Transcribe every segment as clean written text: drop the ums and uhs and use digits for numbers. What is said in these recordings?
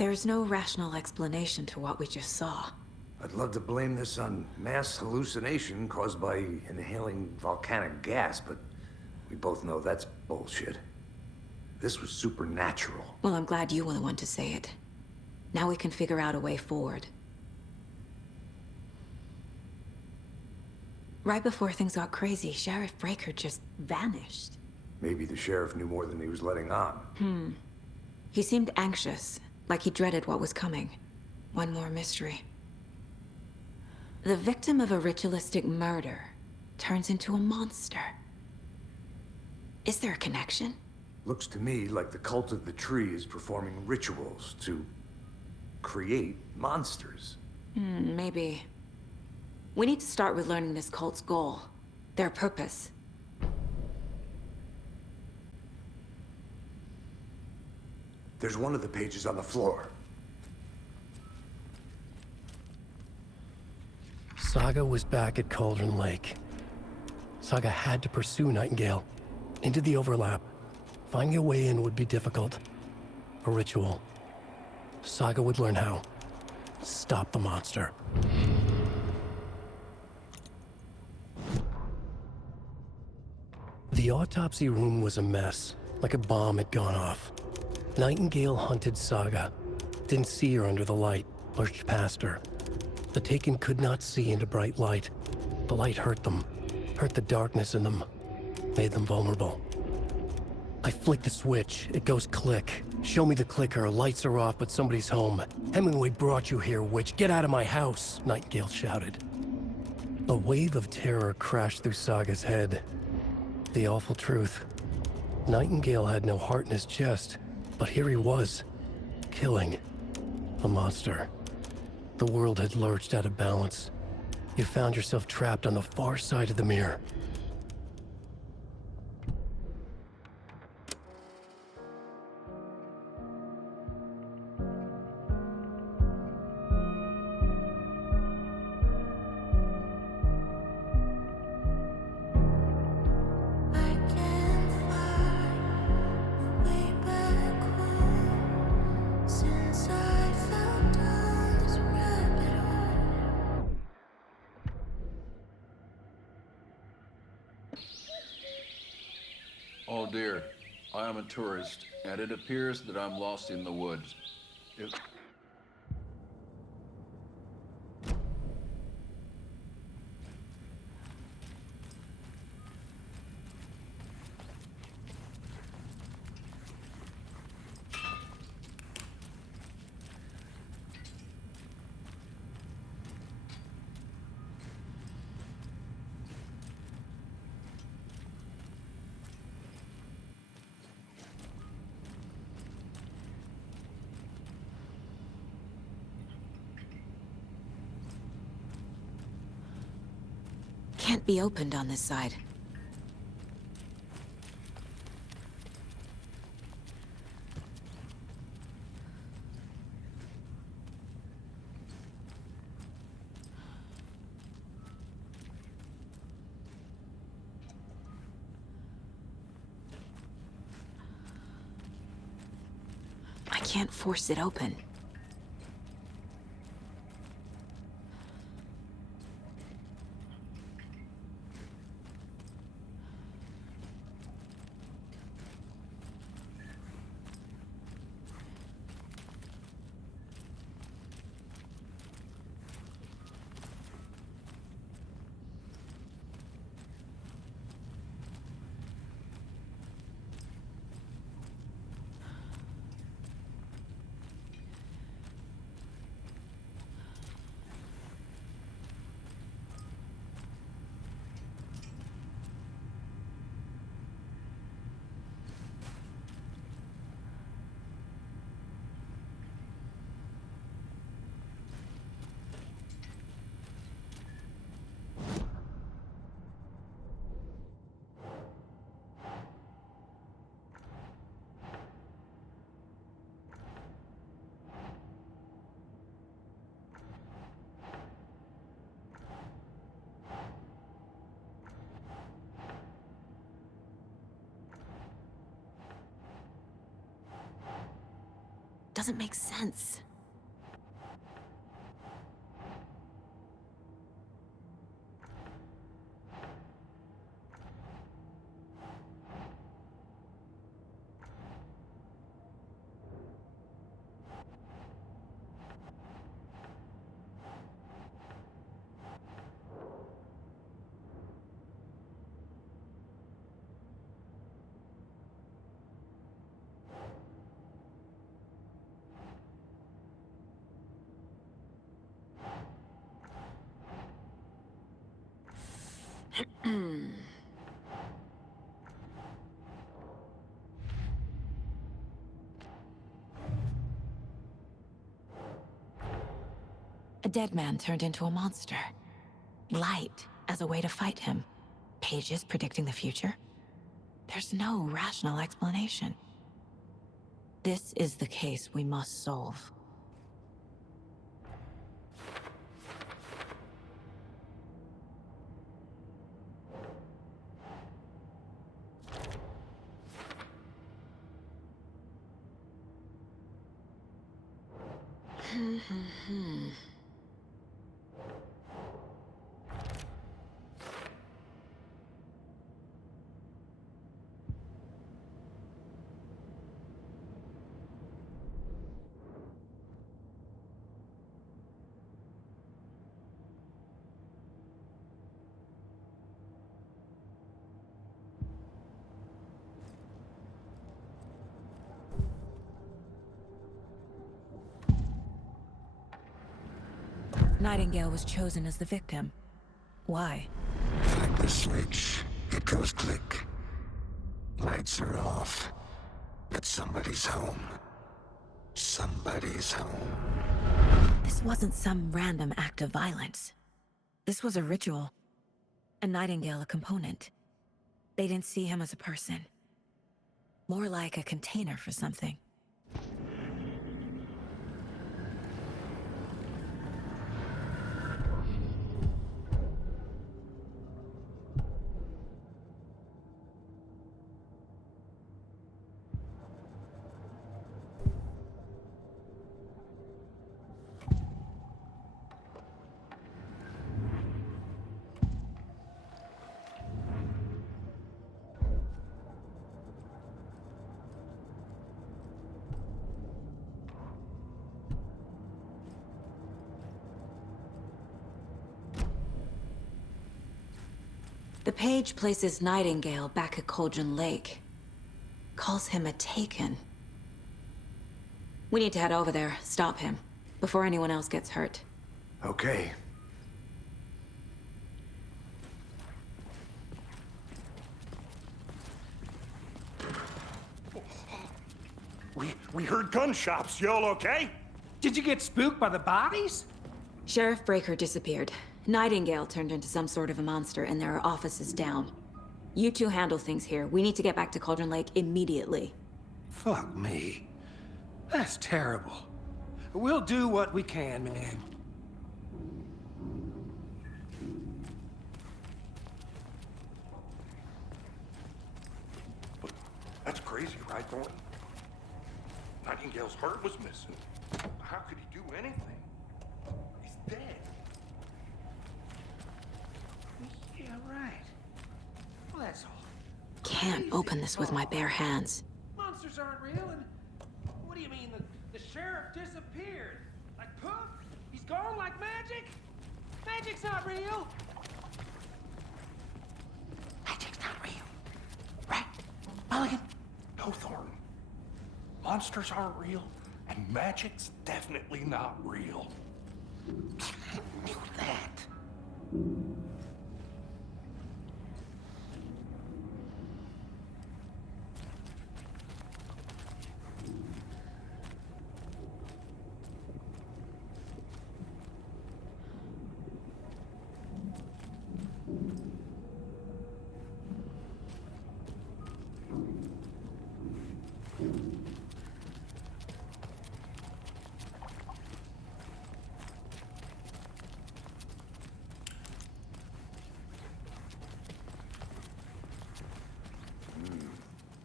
There's no rational explanation to what we just saw. I'd love to blame this on mass hallucination caused by inhaling volcanic gas, but we both know that's bullshit. This was supernatural. Well, I'm glad you were the one to say it. Now we can figure out a way forward. Right before things got crazy, Sheriff Breaker just vanished. Maybe the sheriff knew more than he was letting on. He seemed anxious, like he dreaded what was coming. One more mystery. The victim of a ritualistic murder turns into a monster. Is there a connection? Looks to me like the cult of the tree is performing rituals to create monsters. Maybe. We need to start with learning this cult's goal. Their purpose. There's one of the pages on the floor. Saga was back at Cauldron Lake. Saga had to pursue Nightingale. Into the overlap. Finding a way in would be difficult. A ritual. Saga would learn how. Stop the monster. The autopsy room was a mess, like a bomb had gone off. Nightingale hunted Saga. Didn't see her under the light, pushed past her. The Taken could not see into bright light. The light hurt them, hurt the darkness in them, made them vulnerable. I flick the switch, it goes click. Show me the clicker, lights are off, but somebody's home. Hemingway brought you here, witch. Get out of my house, Nightingale shouted. A wave of terror crashed through Saga's head. The awful truth. Nightingale had no heart in his chest, but here he was, killing a monster. The world had lurched out of balance. You found yourself trapped on the far side of the mirror. Oh dear, I am a tourist, and it appears that I'm lost in the woods. Can't be opened on this side. I can't force it open. doesn't make sense. A dead man turned into a monster. Light as a way to fight him. Pages predicting the future. There's no rational explanation. This is the case we must solve. Nightingale was chosen as the victim. Why? Flip the switch. It goes click. Lights are off. But somebody's home. Somebody's home. This wasn't some random act of violence. This was a ritual. And Nightingale a component. They didn't see him as a person. More like a container for something. The page places Nightingale back at Cauldron Lake. Calls him a Taken. We need to head over there, stop him, before anyone else gets hurt. Okay. We heard gunshots. Y'all okay? Did you get spooked by the bodies? Sheriff Breaker disappeared. Nightingale turned into some sort of a monster, and there are offices down. You two handle things here. We need to get back to Cauldron Lake immediately. Fuck me. That's terrible. We'll do what we can, man. That's crazy, right, Thornton? Nightingale's heart was missing. How could he do anything? He's dead. Yeah, right. Well, that's all. Can't open this with my bare hands. Monsters aren't real, and what do you mean? The sheriff disappeared? Like poof? He's gone like magic? Magic's not real. Magic's not real. Right? Mulligan? No, Thornton. Monsters aren't real, and magic's definitely not real. Knew that.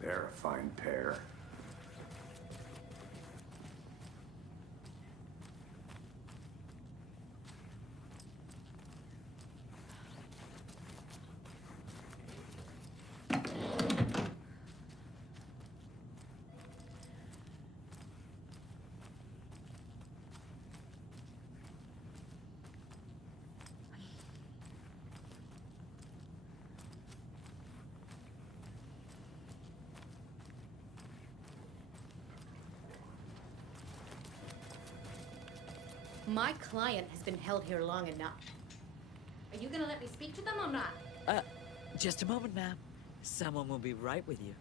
They're a fine pair. My client has been held here long enough. Are you gonna let me speak to them or not? Just a moment, ma'am. Someone will be right with you.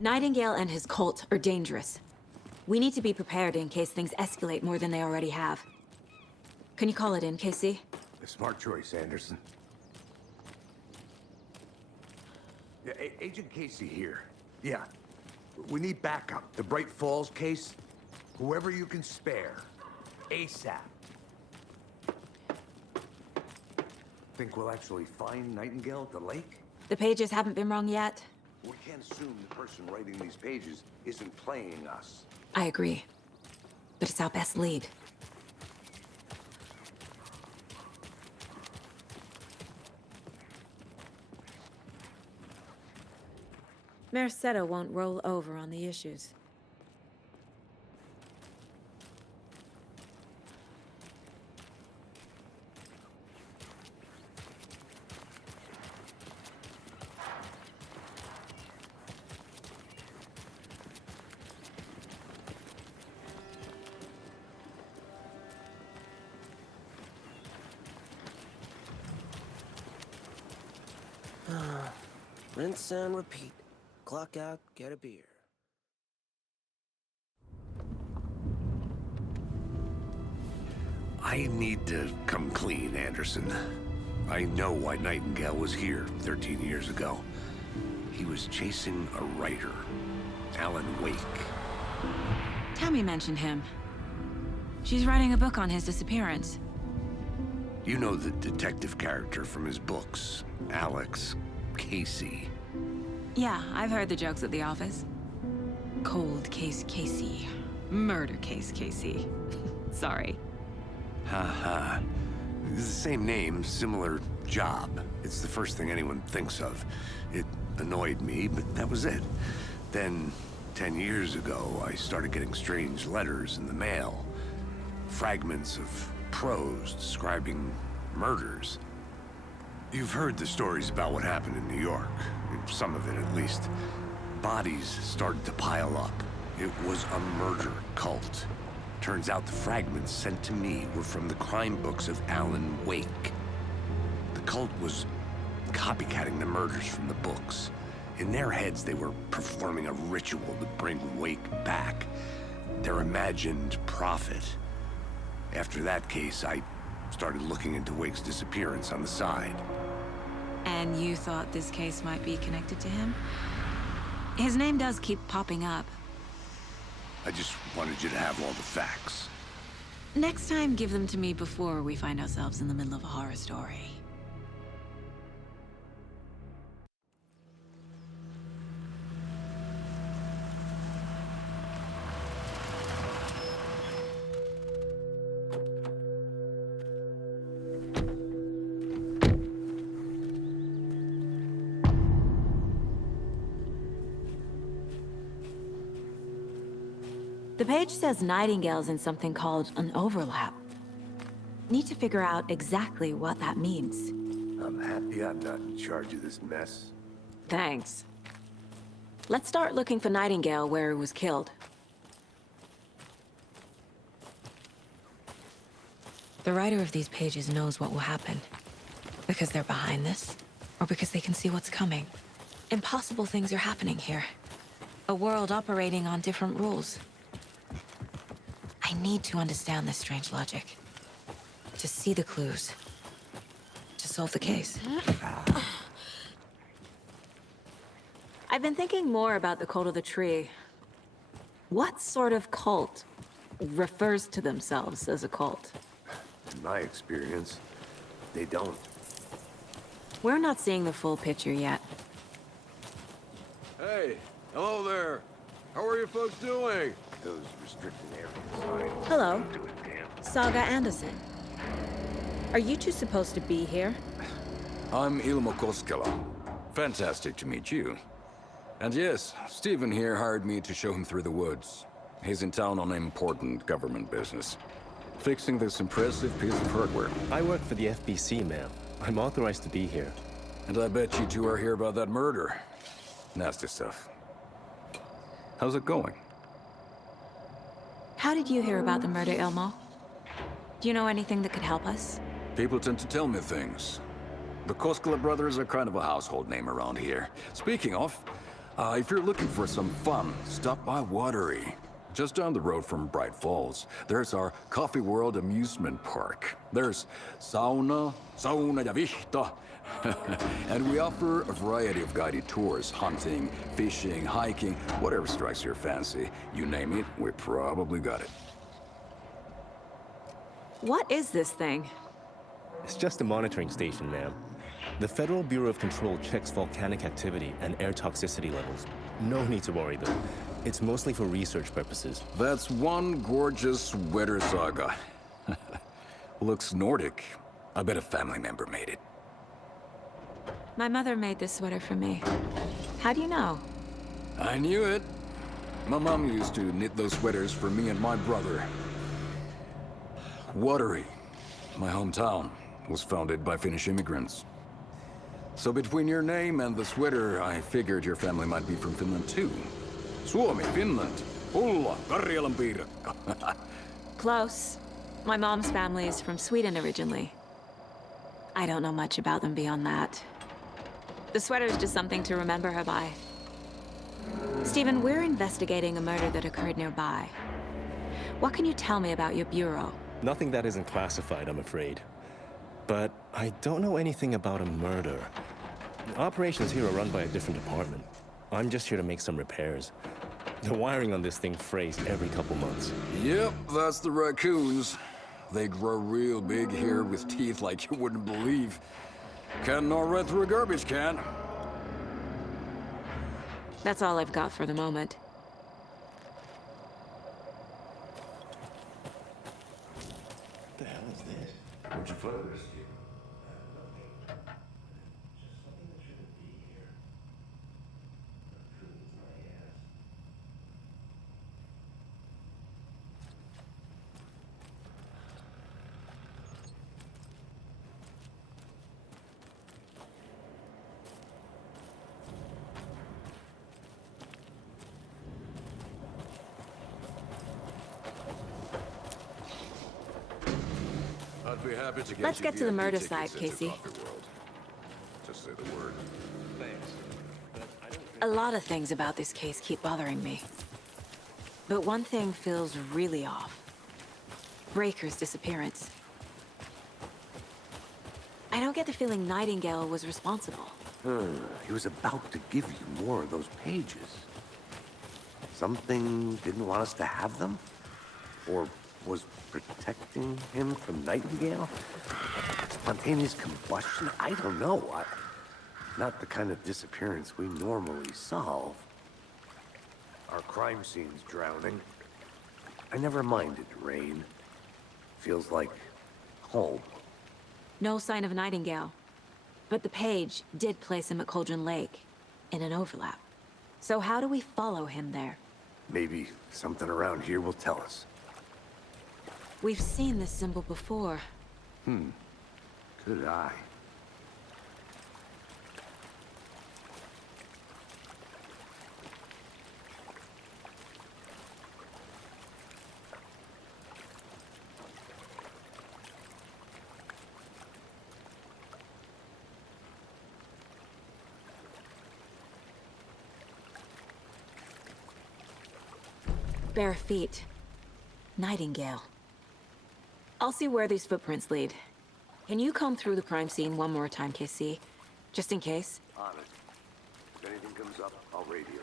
Nightingale and his cult are dangerous. We need to be prepared in case things escalate more than they already have. Can you call it in, Casey? A smart choice, Anderson. Yeah, Agent Casey here. Yeah. We need backup. The Bright Falls case. Whoever you can spare. ASAP. Think we'll actually find Nightingale at the lake? The pages haven't been wrong yet. We can't assume the person writing these pages isn't playing us. I agree. But it's our best lead. Mercado won't roll over on the issues. Rinse and repeat. Clock out, get a beer. I need to come clean, Anderson. I know why Nightingale was here 13 years ago. He was chasing a writer, Alan Wake. Tammy mentioned him. She's writing a book on his disappearance. You know the detective character from his books, Alex Casey. Yeah, I've heard the jokes at the office. Cold case Casey. Murder case Casey. Sorry. Ha. It's the same name, similar job. It's the first thing anyone thinks of. It annoyed me, but that was it. Then, 10 years ago, I started getting strange letters in the mail. Fragments of prose describing murders. You've heard the stories about what happened in New York. Some of it, at least. Bodies started to pile up. It was a murder cult. Turns out the fragments sent to me were from the crime books of Alan Wake. The cult was copycatting the murders from the books. In their heads, they were performing a ritual to bring Wake back. Their imagined prophet. After that case, I started looking into Wake's disappearance on the side. And you thought this case might be connected to him? His name does keep popping up. I just wanted you to have all the facts. Next time, give them to me before we find ourselves in the middle of a horror story. The page says Nightingale's in something called an overlap. Need to figure out exactly what that means. I'm happy I'm not in charge of this mess. Thanks. Let's start looking for Nightingale where he was killed. The writer of these pages knows what will happen. Because they're behind this, or because they can see what's coming. Impossible things are happening here. A world operating on different rules. I need to understand this strange logic. To see the clues. To solve the case. I've been thinking more about the cult of the tree. What sort of cult refers to themselves as a cult? In my experience, they don't. We're not seeing the full picture yet. Hey, hello there. How are you folks doing? Those restricted areas. Hello. Saga Anderson. Are you two supposed to be here? I'm Ilmo Koskela. Fantastic to meet you. And yes, Stephen here hired me to show him through the woods. He's in town on important government business. Fixing this impressive piece of hardware. I work for the FBC, ma'am. I'm authorized to be here. And I bet you two are here about that murder. Nasty stuff. How's it going? How did you hear about the murder, Ilmo? Do you know anything that could help us? People tend to tell me things. The Koskela brothers are kind of a household name around here. Speaking of, if you're looking for some fun, stop by Watery. Just down the road from Bright Falls, there's our Coffee World amusement park. There's sauna ja vihta. And we offer a variety of guided tours, hunting, fishing, hiking, whatever strikes your fancy. You name it, we probably got it. What is this thing? It's just a monitoring station, ma'am. The Federal Bureau of Control checks volcanic activity and air toxicity levels. No need to worry, though. It's mostly for research purposes. That's one gorgeous sweater saga. Looks Nordic. I bet a family member made it. My mother made this sweater for me. How do you know? I knew it. My mom used to knit those sweaters for me and my brother. Watery, my hometown, was founded by Finnish immigrants. So between your name and the sweater, I figured your family might be from Finland too. Suomi, Finland, Ulla, Karjalan piirakka. Close. My mom's family is from Sweden originally. I don't know much about them beyond that. The sweater is just something to remember her by. Stephen, we're investigating a murder that occurred nearby. What can you tell me about your bureau? Nothing that isn't classified, I'm afraid. But I don't know anything about a murder. Operations here are run by a different department. I'm just here to make some repairs. The wiring on this thing frays every couple months. Yep, that's the raccoons. They grow real big here with teeth like you wouldn't believe. Can't gnaw right through a garbage can. That's all I've got for the moment. What the hell is this? Where'd you find this? I'd be happy to get Let's you get to the VIP murder tickets site, into Casey. Coffee World. Just say the word. A lot of things about this case keep bothering me. But one thing feels really off. Breaker's disappearance. I don't get the feeling Nightingale was responsible. He was about to give you more of those pages. Something didn't want us to have them? Or was protecting him from Nightingale? Spontaneous combustion? I don't know. Not the kind of disappearance we normally solve. Our crime scene's drowning. I never minded rain. Feels like home. No sign of Nightingale. But the page did place him at Cauldron Lake, in an overlap. So how do we follow him there? Maybe something around here will tell us. We've seen this symbol before. Good eye. Bare feet. Nightingale. I'll see where these footprints lead. Can you comb through the crime scene one more time, KC? Just in case? On it. If anything comes up, I'll radio you.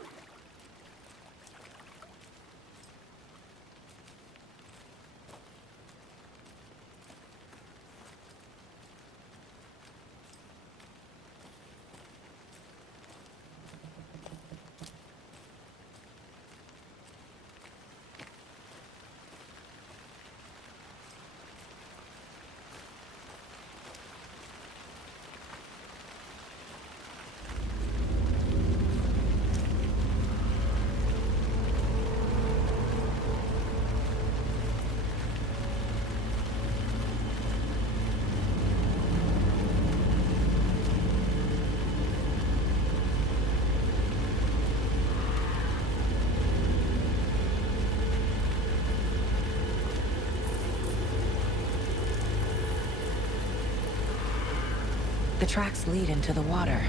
tracks lead into the water.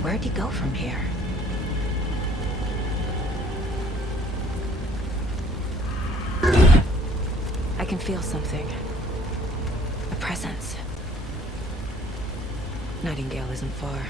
Where'd he go from here? I can feel something. A presence. Nightingale isn't far.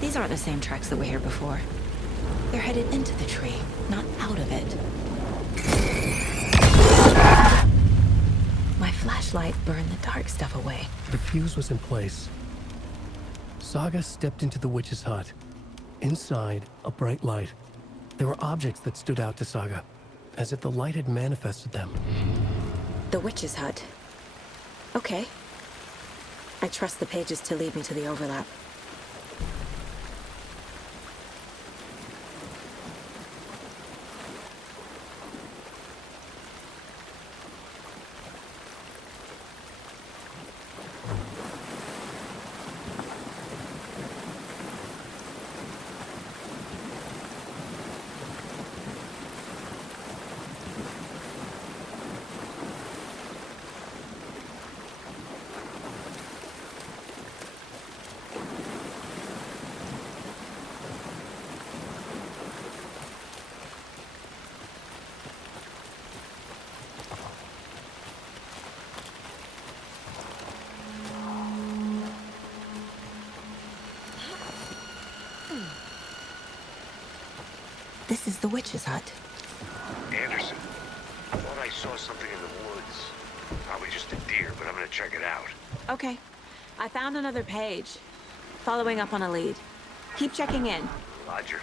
These aren't the same tracks that were here before. They're headed into the tree, not out of it. My flashlight burned the dark stuff away. The fuse was in place. Saga stepped into the witch's hut. Inside, a bright light. There were objects that stood out to Saga, as if the light had manifested them. The witch's hut. Okay. I trust the pages to lead me to the overlap. This is the witch's hut. Anderson, I thought I saw something in the woods. Probably just a deer, but I'm gonna check it out. Okay. I found another page. Following up on a lead. Keep checking in. Roger.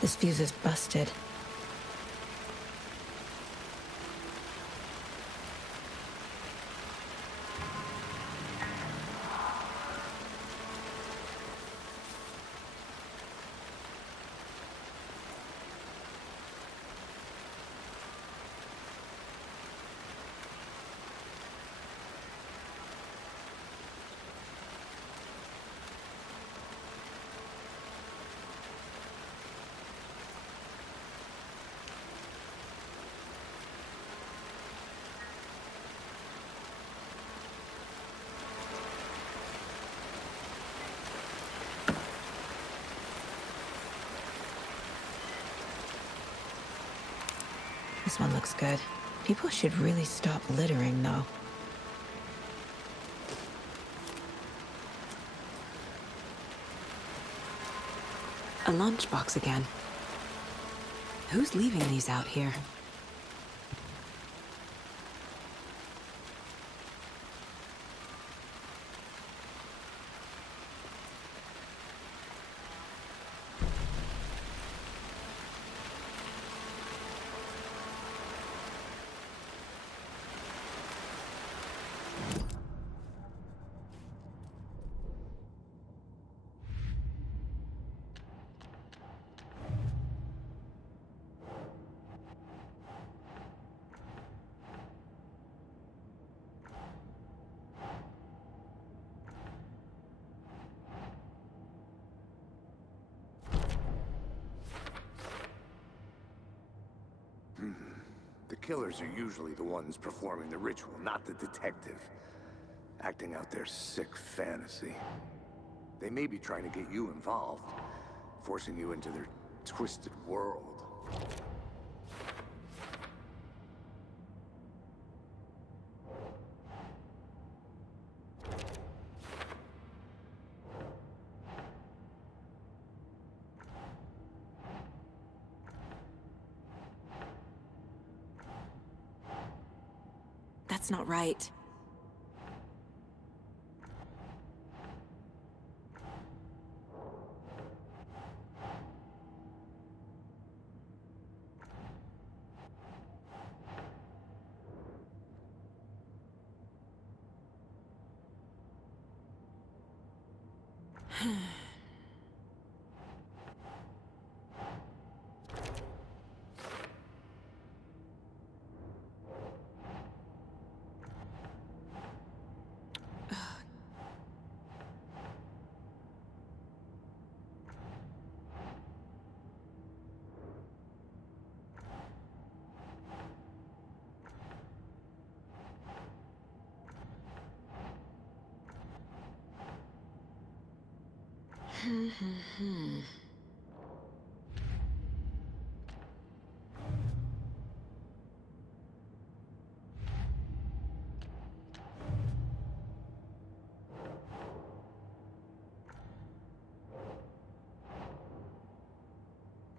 This fuse is busted. This one looks good. People should really stop littering, though. A lunchbox again. Who's leaving these out here? killers are usually the ones performing the ritual, not the detective. Acting out their sick fantasy. They may be trying to get you involved, forcing you into their twisted world. That's not right.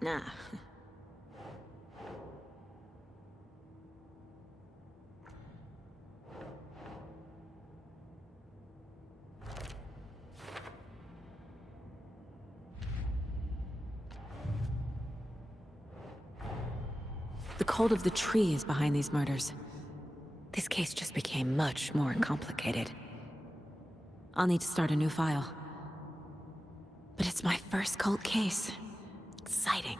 Nah. The cult of the tree is behind these murders. This case just became much more complicated. I'll need to start a new file. But it's my first cult case. Exciting.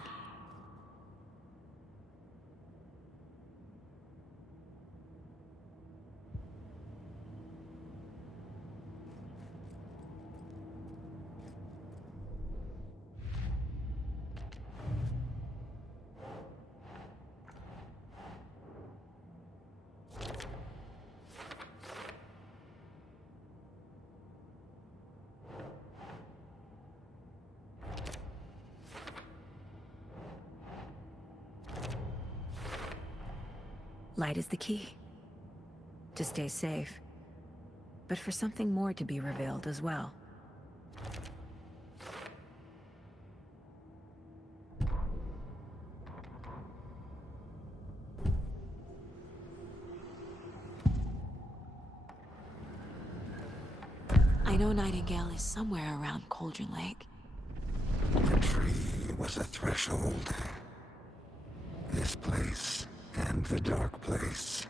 Light is the key. To stay safe. But for something more to be revealed as well. I know Nightingale is somewhere around Cauldron Lake. The tree was a threshold. This place and the dark place.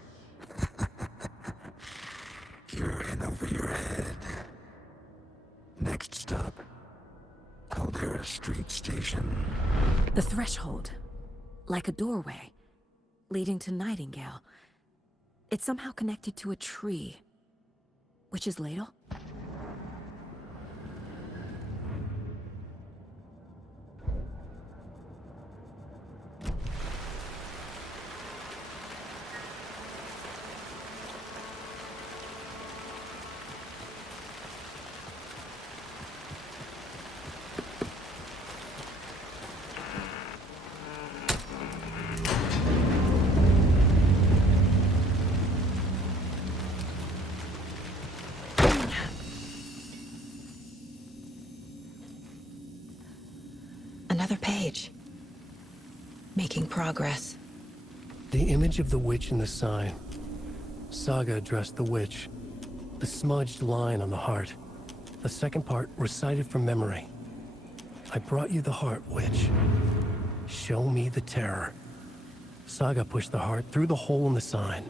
You're in over your head. Next stop, Caldera Street Station. The threshold. Like a doorway. Leading to Nightingale. It's somehow connected to a tree. Witch's Ladle? Another page. Making progress. The image of the witch in the sign. Saga addressed the witch. The smudged line on the heart. The second part recited from memory. I brought you the heart, witch. Show me the terror. Saga pushed the heart through the hole in the sign.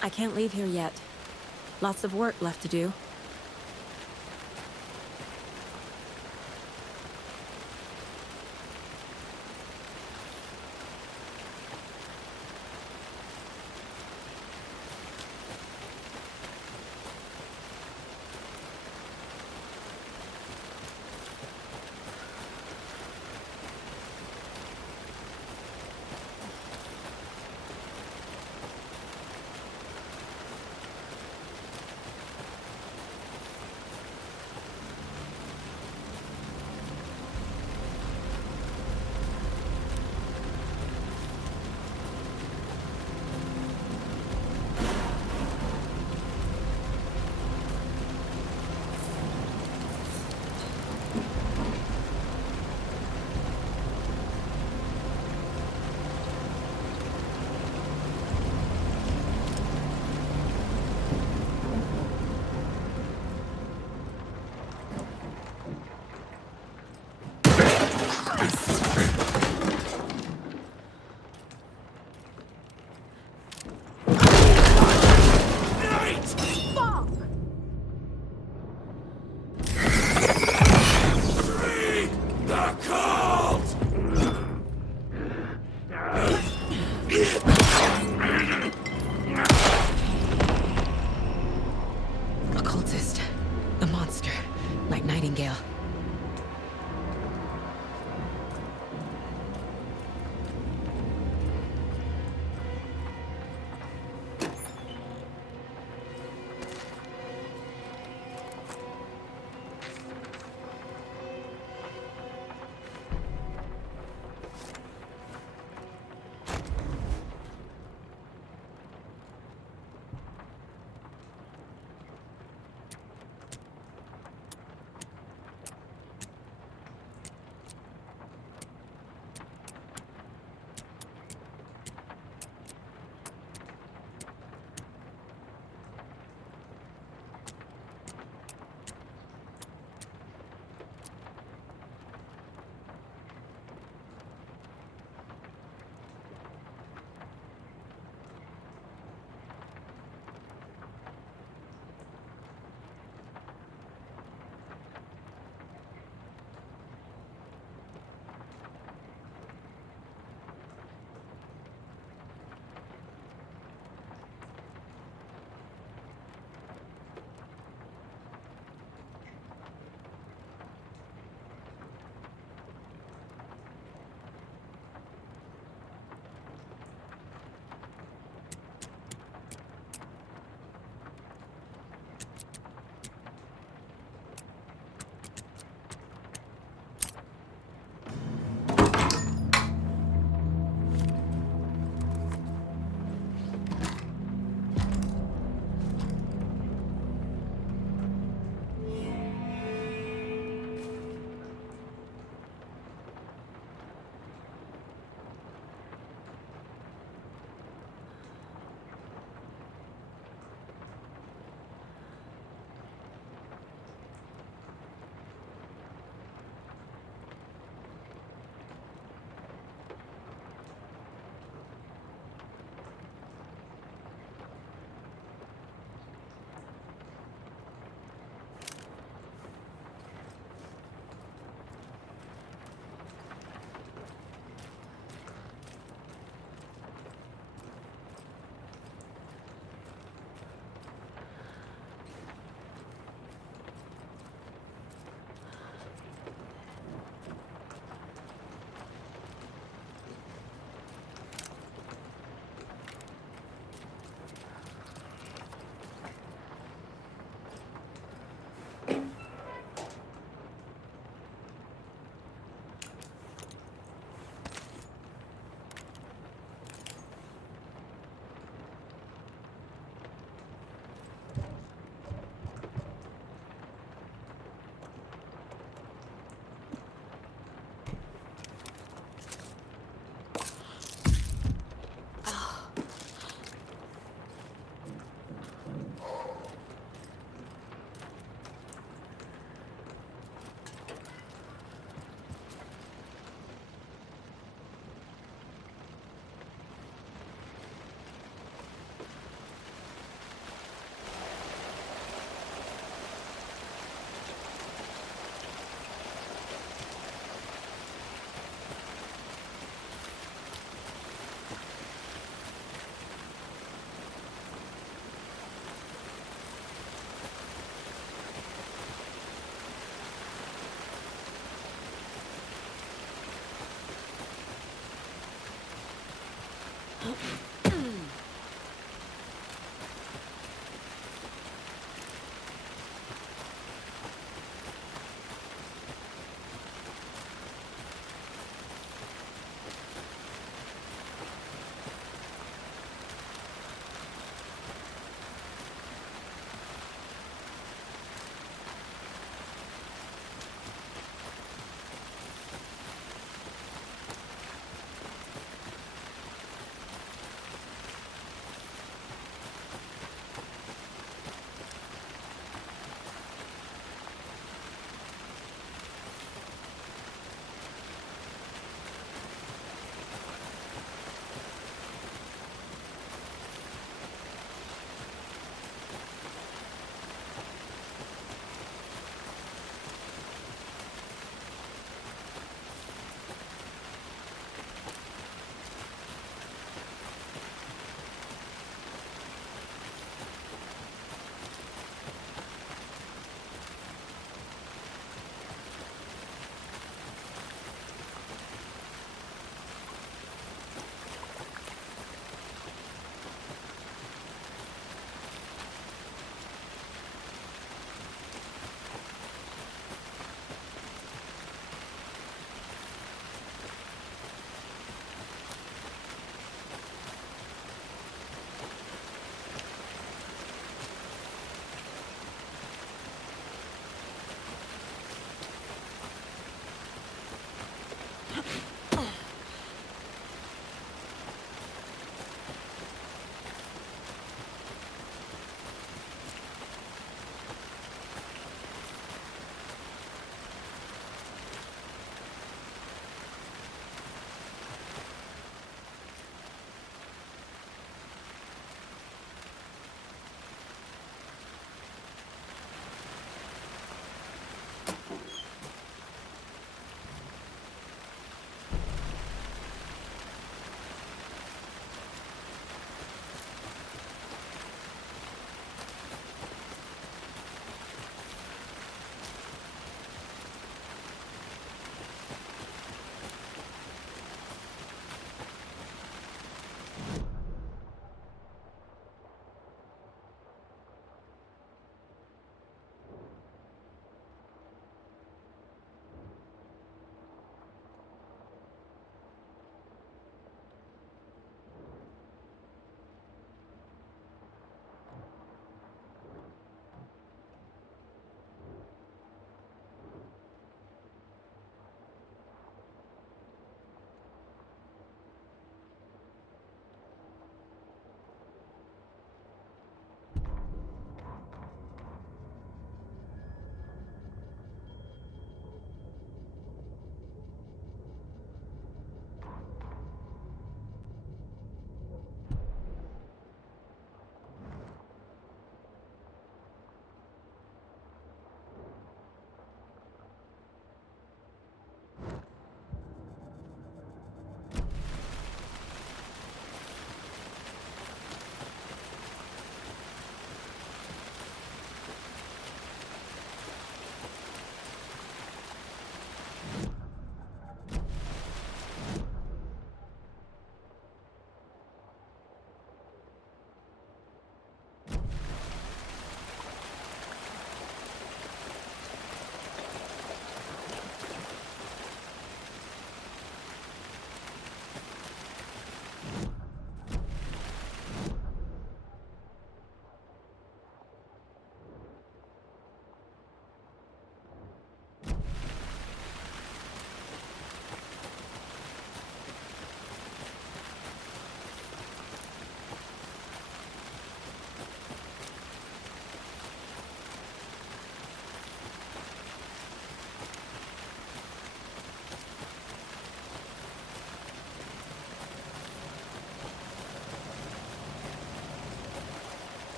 I can't leave here yet. Lots of work left to do.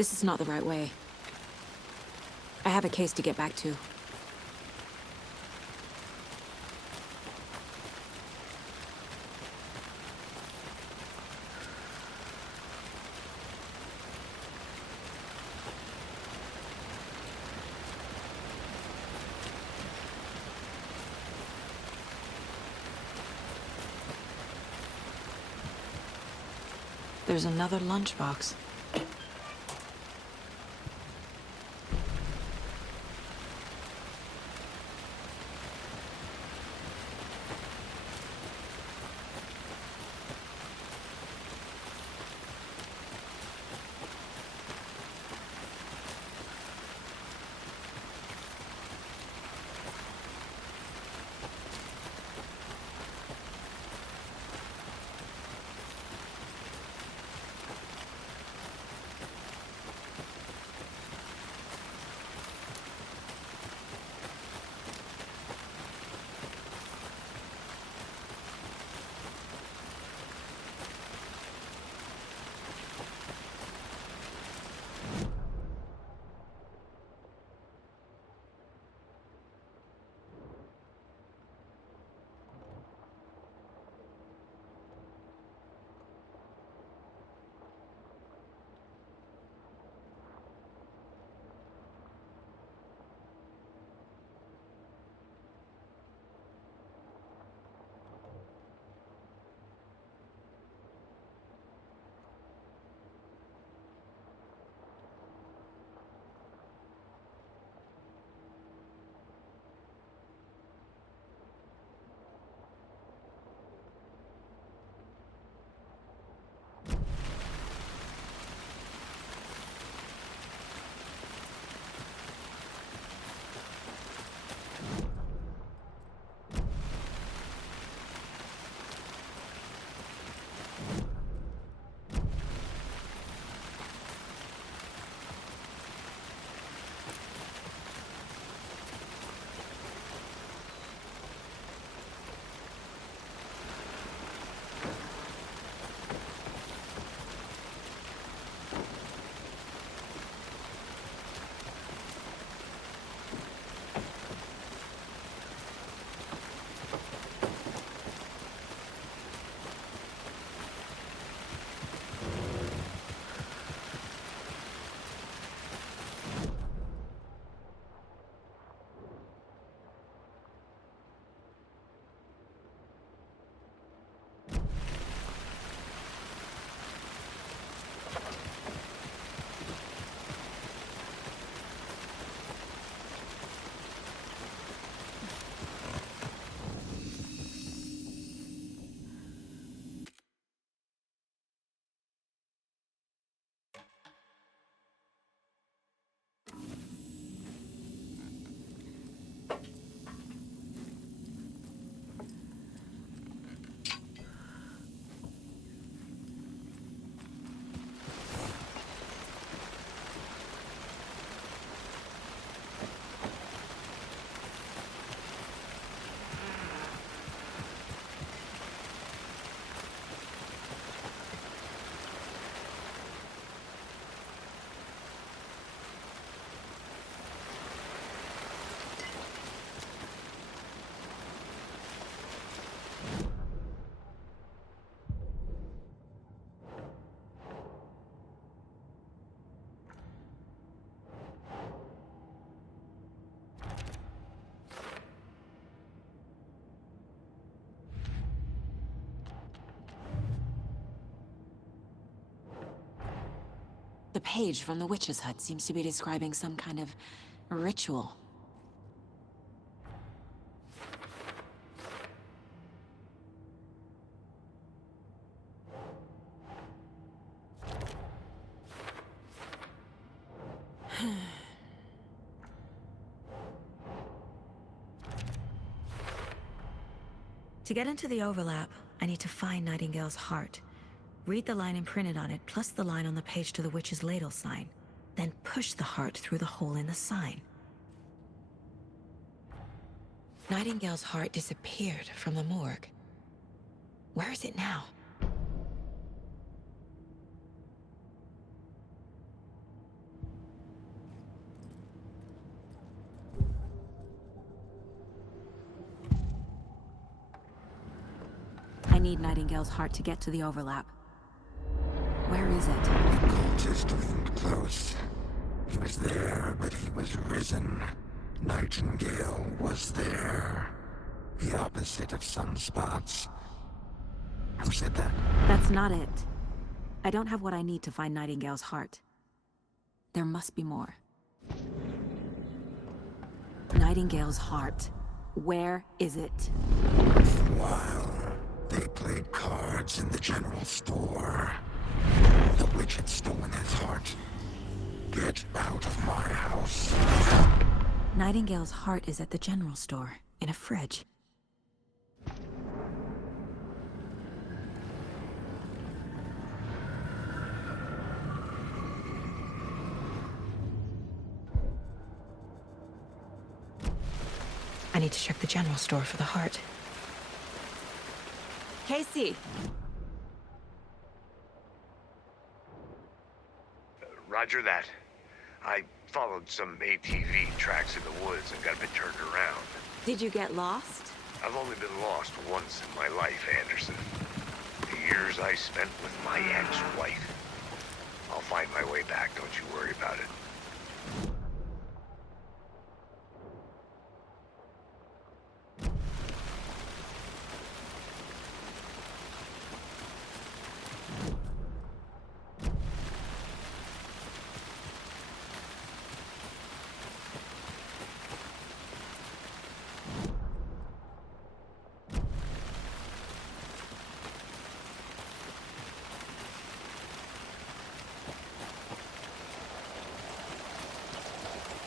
This is not the right way. I have a case to get back to. There's another lunchbox. The page from the witch's hut seems to be describing some kind of ritual. To get into the overlap, I need to find Nightingale's heart. Read the line imprinted on it, plus the line on the page to the witch's ladle sign. Then push the heart through the hole in the sign. Nightingale's heart disappeared from the morgue. Where is it now? I need Nightingale's heart to get to the overlap. Where is it? The cultist loomed close. He was there, but he was risen. Nightingale was there. The opposite of sunspots. Who said that? That's not it. I don't have what I need to find Nightingale's heart. There must be more. Nightingale's heart. Where is it? While they played cards in the general store, the witch had stolen his heart. Get out of my house. Nightingale's heart is at the general store, in a fridge. I need to check the general store for the heart. Casey! Roger that. I followed some ATV tracks in the woods and got a bit turned around. Did you get lost? I've only been lost once in my life, Anderson. The years I spent with my ex-wife. I'll find my way back, don't you worry about it.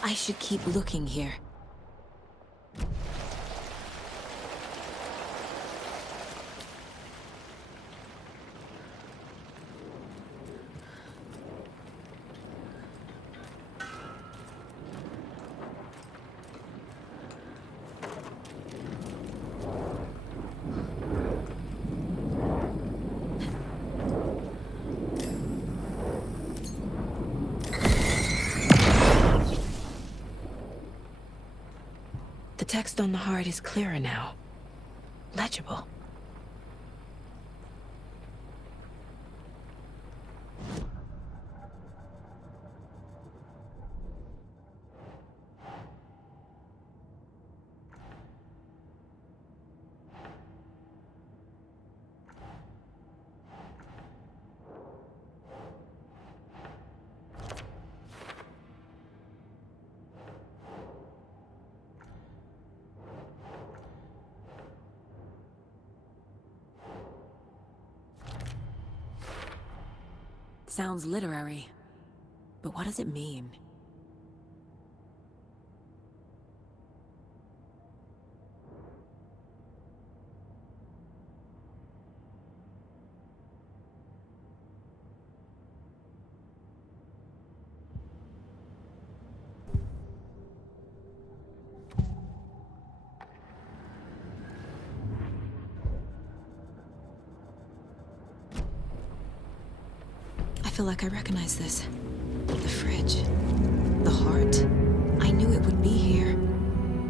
I should keep looking here. The text on the heart is clearer now. Legible. Sounds literary. But what does it mean? I feel like I recognize this. The fridge. The heart. I knew it would be here.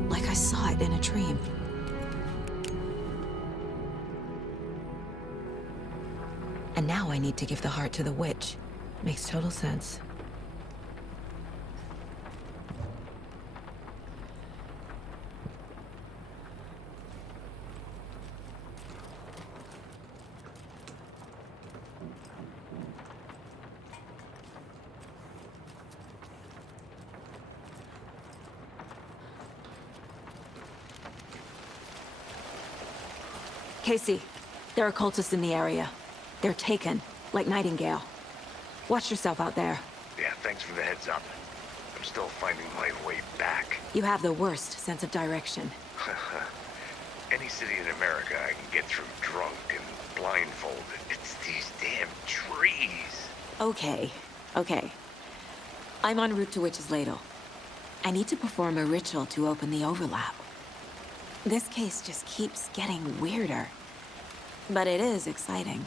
Like I saw it in a dream. And now I need to give the heart to the witch. Makes total sense. Casey, there are cultists in the area. They're taken, like Nightingale. Watch yourself out there. Yeah, thanks for the heads up. I'm still finding my way back. You have the worst sense of direction. Any city in America I can get through drunk and blindfolded. It's these damn trees. Okay, okay. I'm en route to Witch's Ladle. I need to perform a ritual to open the overlap. This case just keeps getting weirder. But it is exciting.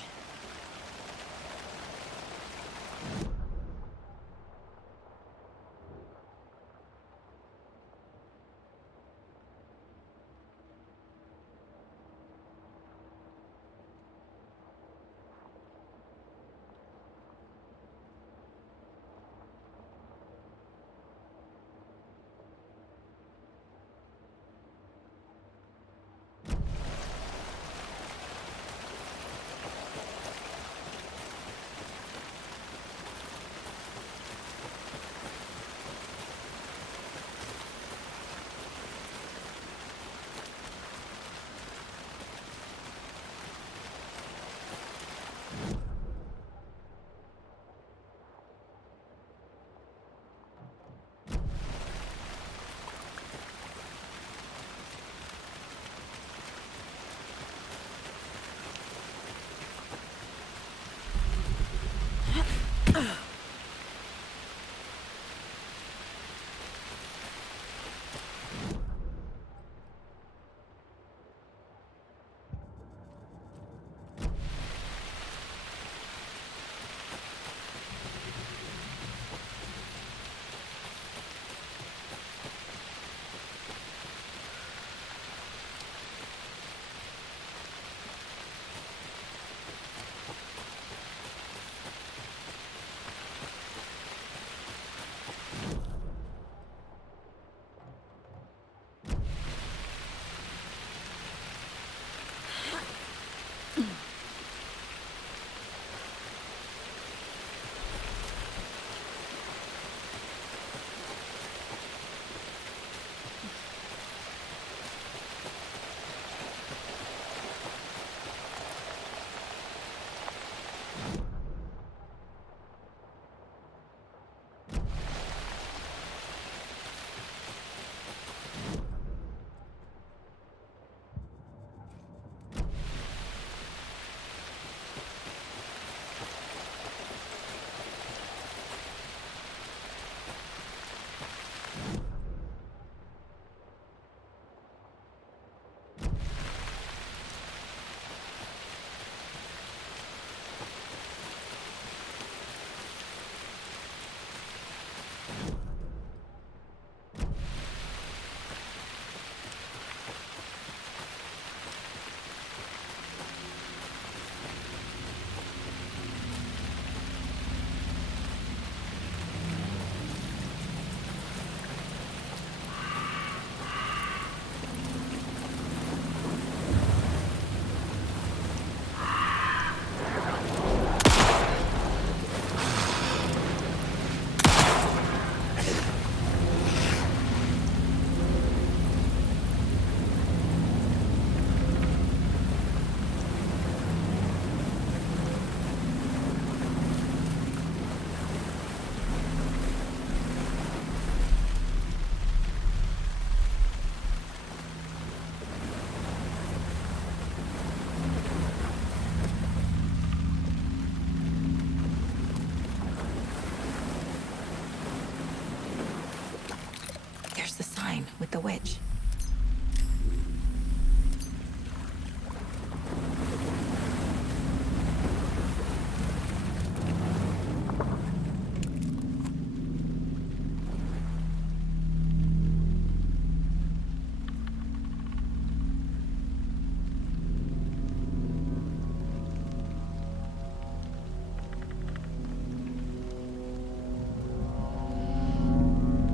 the witch.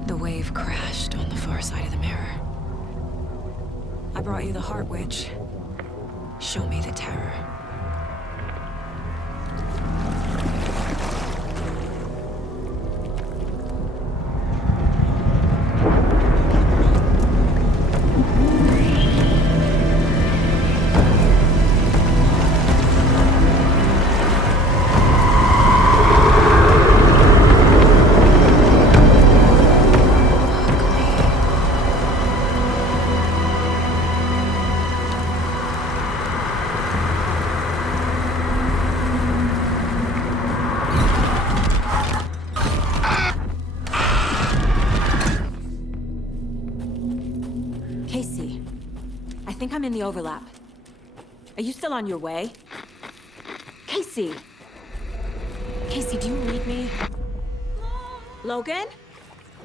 The wave crashed on the far side of the mirror. I brought you the Heart Witch. Show me the terror. Casey, I think I'm in the overlap. Are you still on your way? Casey! Casey, do you read me? Mom! Logan?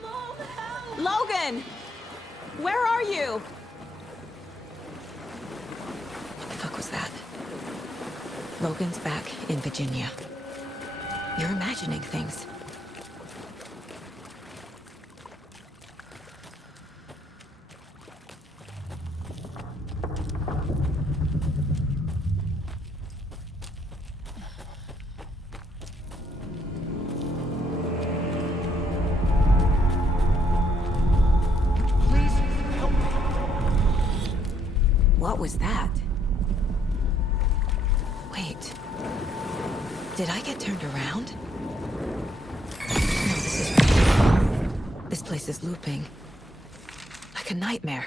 Mom, help! Logan! Where are you? What the fuck was that? Logan's back in Virginia. You're imagining things. What was that? Wait. Did I get turned around? No, this is real. This place is looping. Like a nightmare.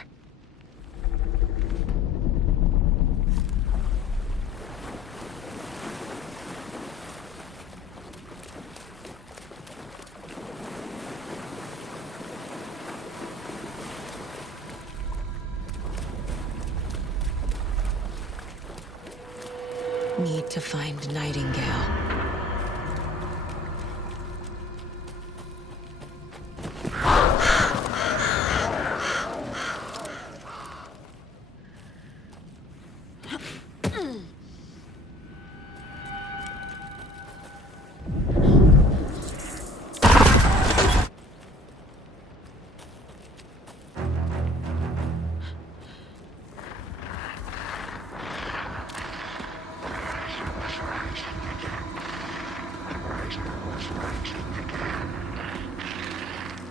Need to find Nightingale.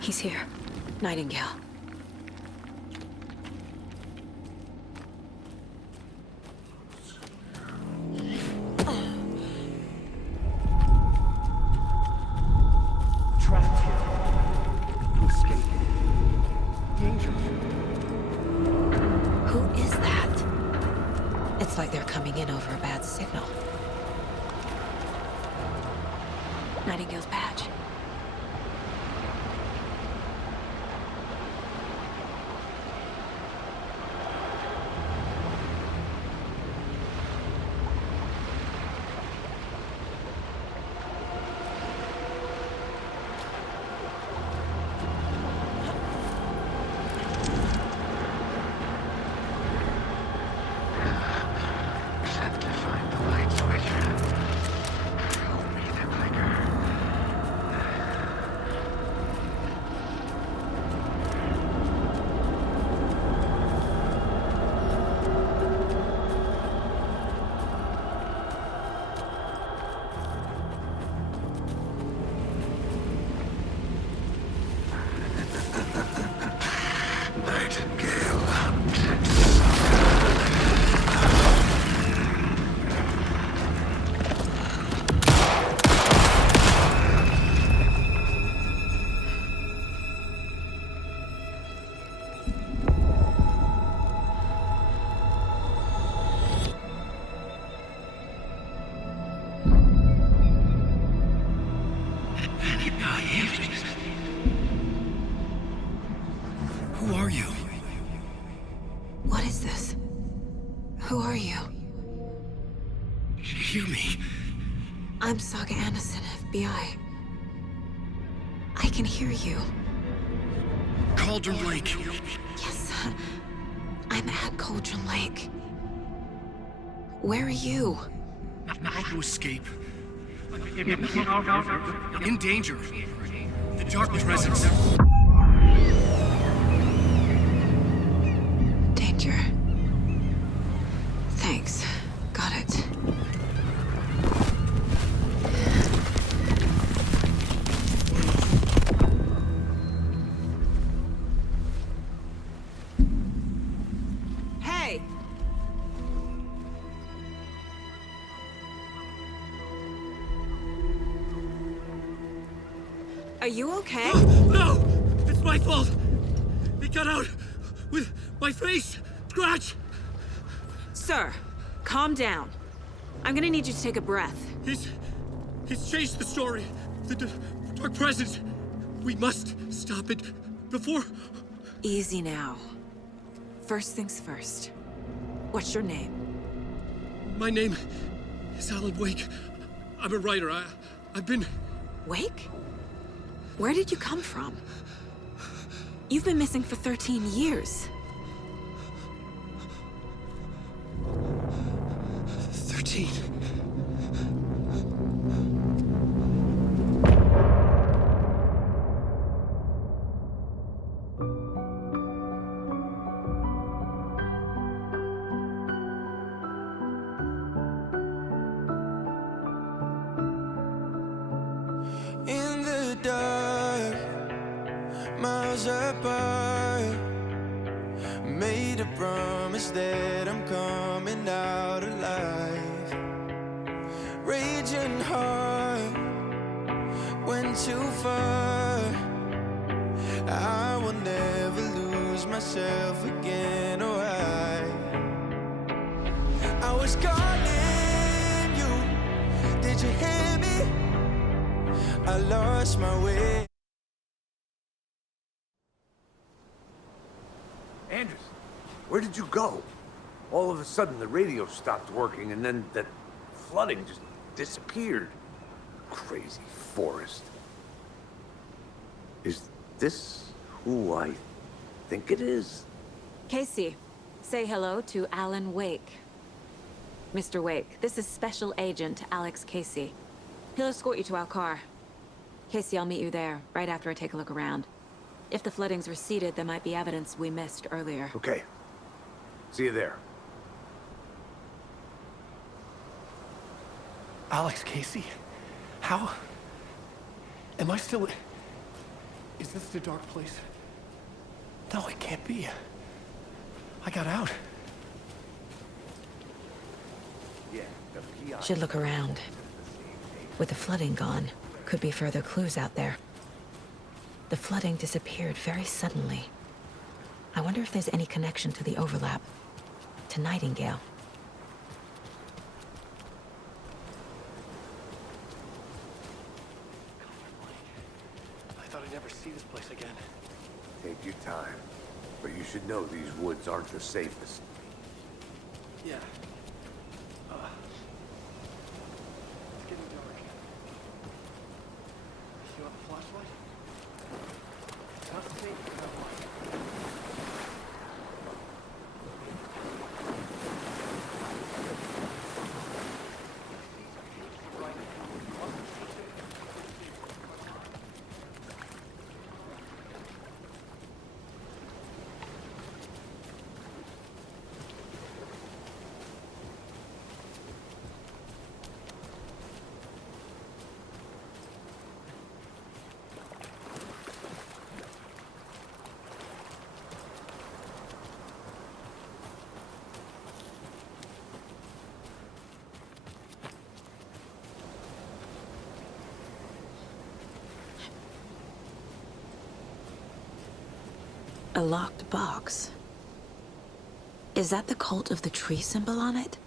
He's here. Nightingale. Trapped here. To escape. Danger. Who is that? It's like they're coming in over a bad signal. Nightingale's badge. Except to find the light switch. Show me the clicker. What is this? Who are you? Hear me. I'm Saga Anderson, FBI. I can hear you. Cauldron Lake. Yes, I'm at Cauldron Lake. Where are you? How to escape. In danger. The Dark Presence. Danger. Thanks. Got it. Hey! Are you okay? No! It's my fault! It got out with my face! Scratch! Sir, calm down. I'm gonna need you to take a breath. He's changed the story. The Dark Presence. We must stop it before... Easy now. First things first. What's your name? My name is Alan Wake. I'm a writer. I've been... Wake? Where did you come from? You've been missing for 13 years. 13. In the dark, miles apart, made a promise that I'm coming out alive. Raging heart, went too far. I will never lose myself again, or I was calling you, did you hear me? I lost my way. Anderson, where did you go? All of a sudden, the radio stopped working, and then that flooding just disappeared. Crazy forest. Is this who I think it is? Casey, say hello to Alan Wake. Mr. Wake, this is Special Agent Alex Casey. He'll escort you to our car. Casey, I'll meet you there, right after I take a look around. If the flooding's receded, there might be evidence we missed earlier. Okay. See you there. Alex Casey? How? Am I still... Is this the dark place? No, it can't be. I got out. Yeah, the Should look around. With the flooding gone, could be further clues out there. The flooding disappeared very suddenly. I wonder if there's any connection to the overlap. To Nightingale. I thought I'd never see this place again. Take your time. But you should know these woods aren't the safest. Yeah. It's getting dark. You have a flashlight? Not safe without light. A locked box. Is that the cult of the tree symbol on it?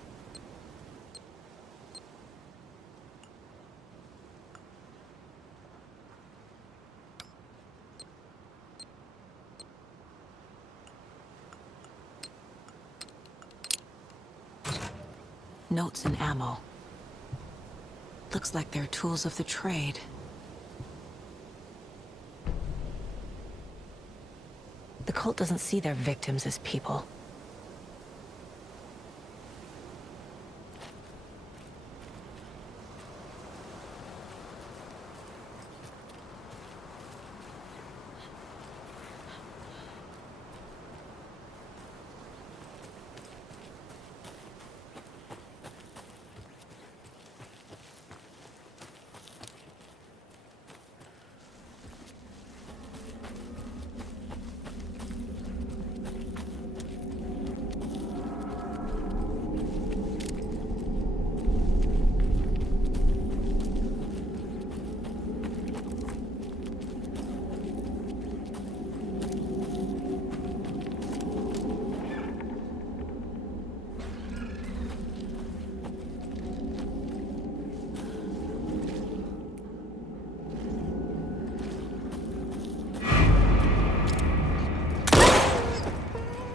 Notes and ammo. Looks like they're tools of the trade. The cult doesn't see their victims as people.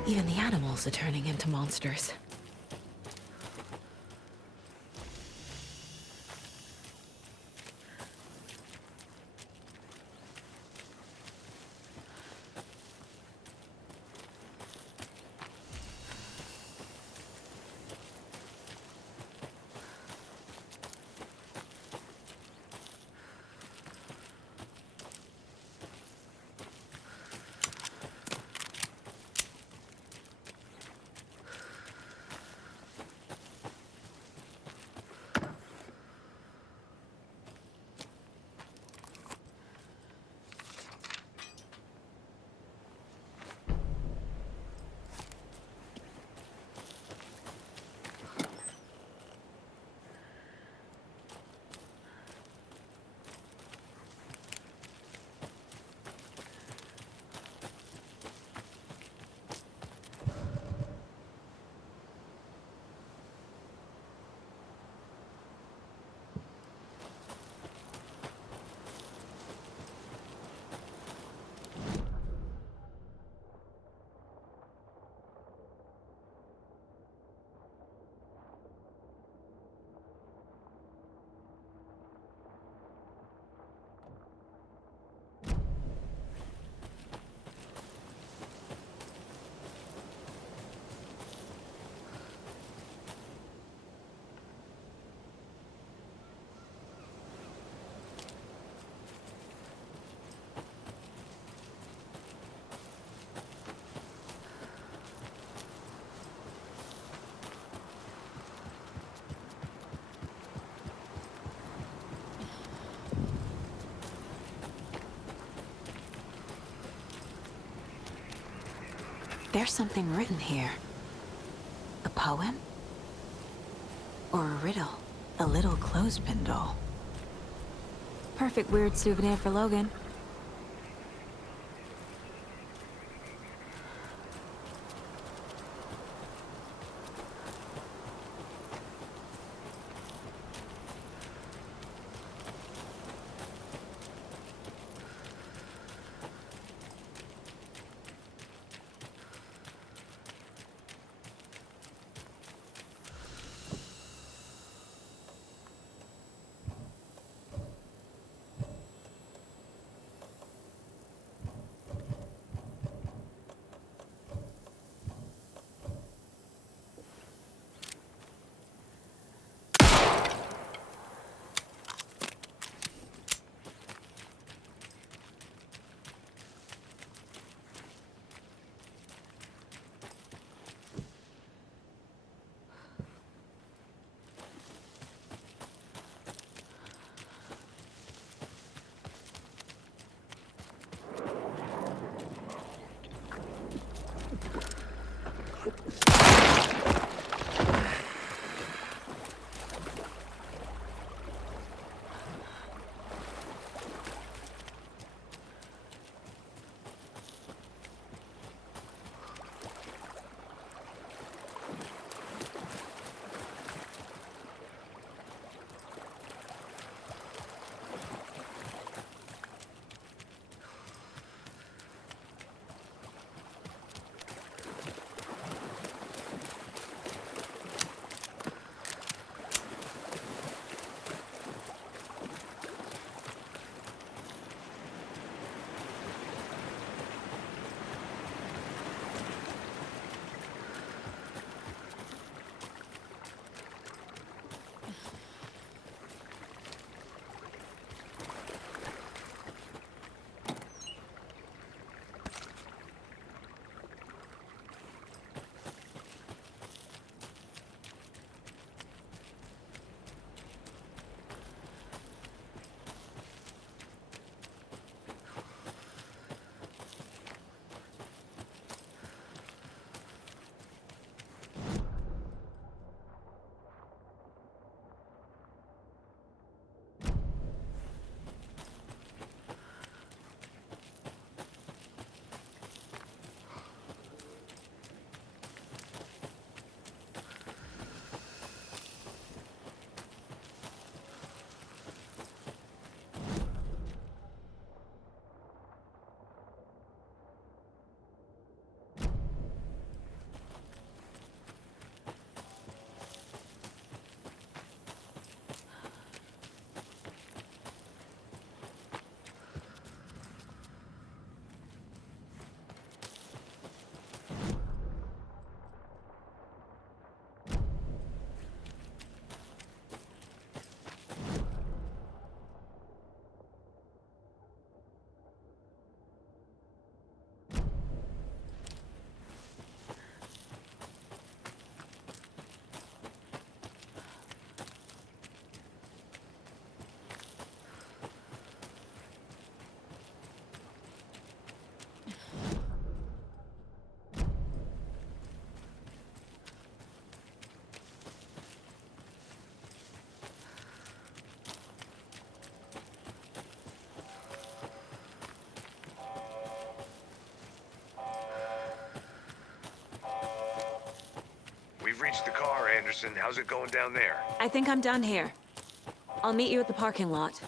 Even the animals are turning into monsters. There's something written here. A poem? Or a riddle? A little clothespin doll. Perfect weird souvenir for Logan. we've reached the car, Anderson. How's it going down there? I think I'm done here. I'll meet you at the parking lot.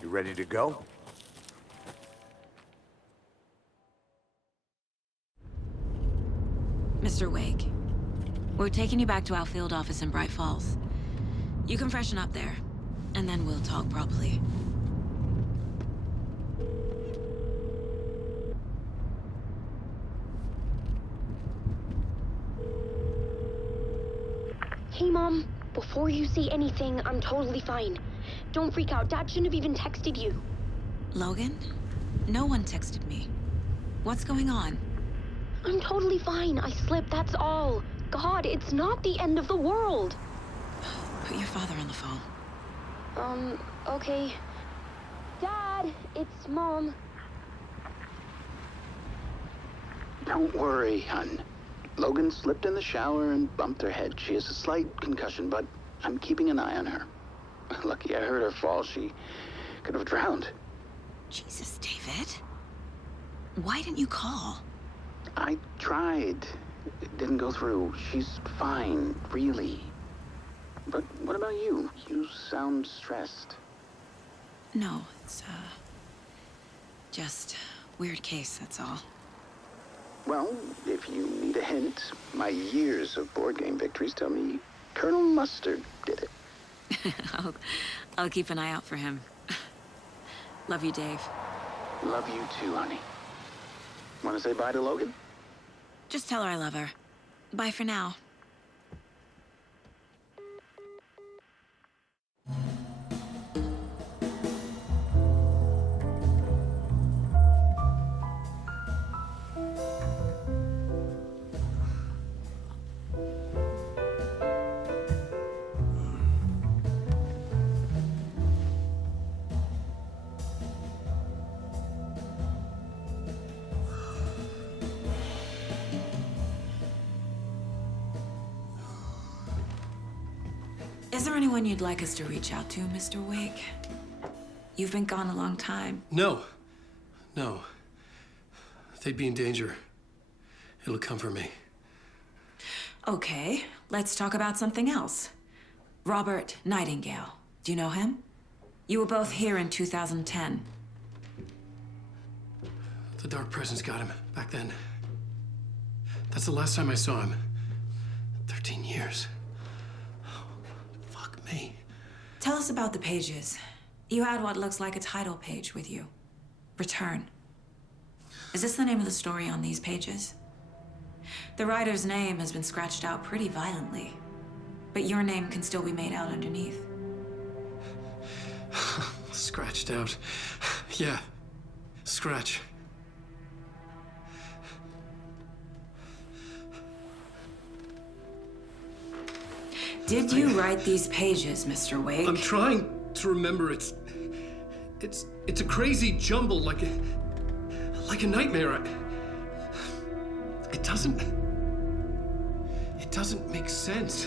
You ready to go? Mr. Wake, we're taking you back to our field office in Bright Falls. You can freshen up there, and then we'll talk properly. Hey, Mom. Before you say anything, I'm totally fine. Don't freak out. Dad shouldn't have even texted you. Logan? No one texted me. What's going on? I'm totally fine. I slipped, that's all. God, it's not the end of the world. Put your father on the phone. Okay. Dad, it's Mom. Don't worry, hon. Logan slipped in the shower and bumped her head. She has a slight concussion, but I'm keeping an eye on her. Lucky I heard her fall. She could have drowned. Jesus, David. Why didn't you call? I tried. It didn't go through. She's fine, really. But what about you? You sound stressed. No, it's, just weird case, that's all. Well, if you need a hint, my years of board game victories tell me Colonel Mustard did it. I'll keep an eye out for him. Love you, Dave. Love you too, honey. Want to say bye to Logan? Just tell her I love her. Bye for now. Is there anyone you'd like us to reach out to, Mr. Wake? You've been gone a long time. No. No. They'd be in danger. It'll come for me. Okay, let's talk about something else. Robert Nightingale. Do you know him? You were both here in 2010. The Dark Presence got him back then. That's the last time I saw him. 13 years. Fuck me. Tell us about the pages. You had what looks like a title page with you. Return. Is this the name of the story on these pages? The writer's name has been scratched out pretty violently, but your name can still be made out underneath. Scratched out. Yeah. Scratch. Did you write these pages, Mr. Wake? I'm trying to remember. It's a crazy jumble, like a nightmare. It doesn't make sense.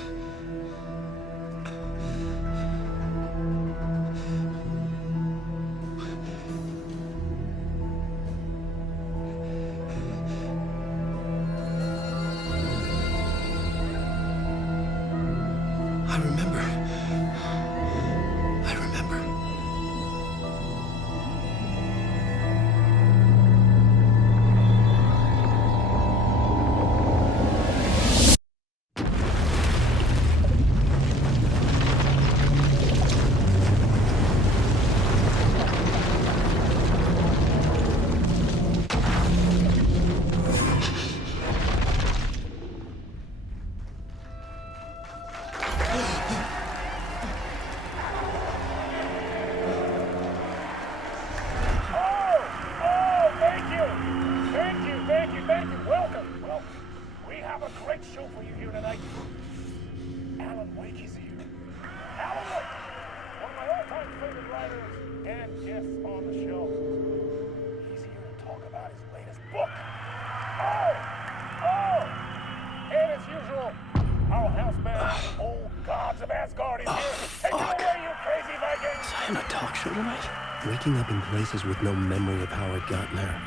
Waking up in places with no memory of how I'd gotten there.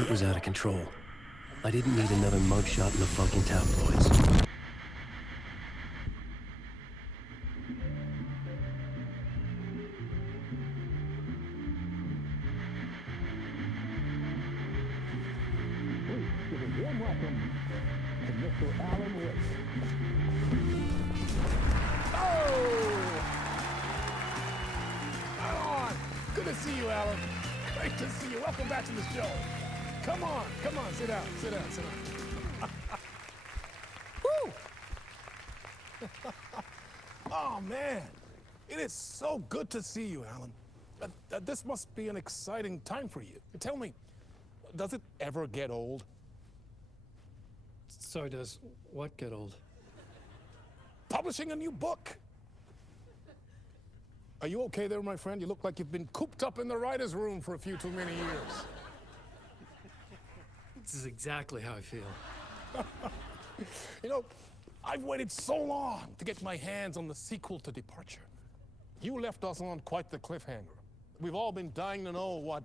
It was out of control. I didn't need another mugshot in the fucking tabloids. Good to see you, Alan. Great to see you. Welcome back to the show. Come on, sit down, sit down. Woo! Oh, man. It is so good to see you, Alan. This must be an exciting time for you. Tell me, does it ever get old? Sorry, does what get old? Publishing a new book. Are you okay there, my friend? You look like you've been cooped up in the writer's room for a few too many years. This is exactly how I feel. You know, I've waited so long to get my hands on the sequel to Departure. You left us on quite the cliffhanger. We've all been dying to know what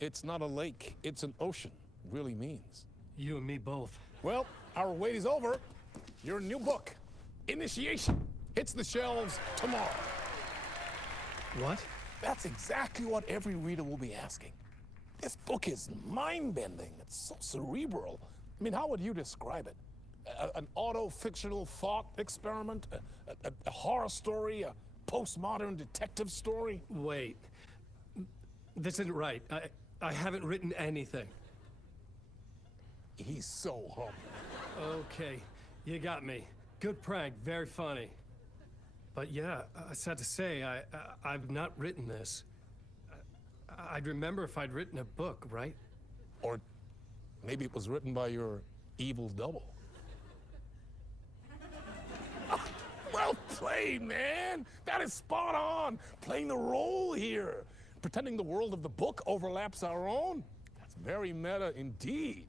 "it's not a lake, it's an ocean" really means. You and me both. Well, our wait is over. Your new book, Initiation, hits the shelves tomorrow. What? That's exactly what every reader will be asking. This book is mind-bending. It's so cerebral. I mean, how would you describe it? An auto-fictional thought experiment? A horror story? A postmodern detective story? Wait. This isn't right. I haven't written anything. He's so humble. Okay, you got me. Good prank, very funny. But yeah, sad to say, I've not written this. I'd remember if I'd written a book, right? Or maybe it was written by your evil double. Well played, man! That is spot on! Playing the role here. Pretending the world of the book overlaps our own. That's very meta indeed.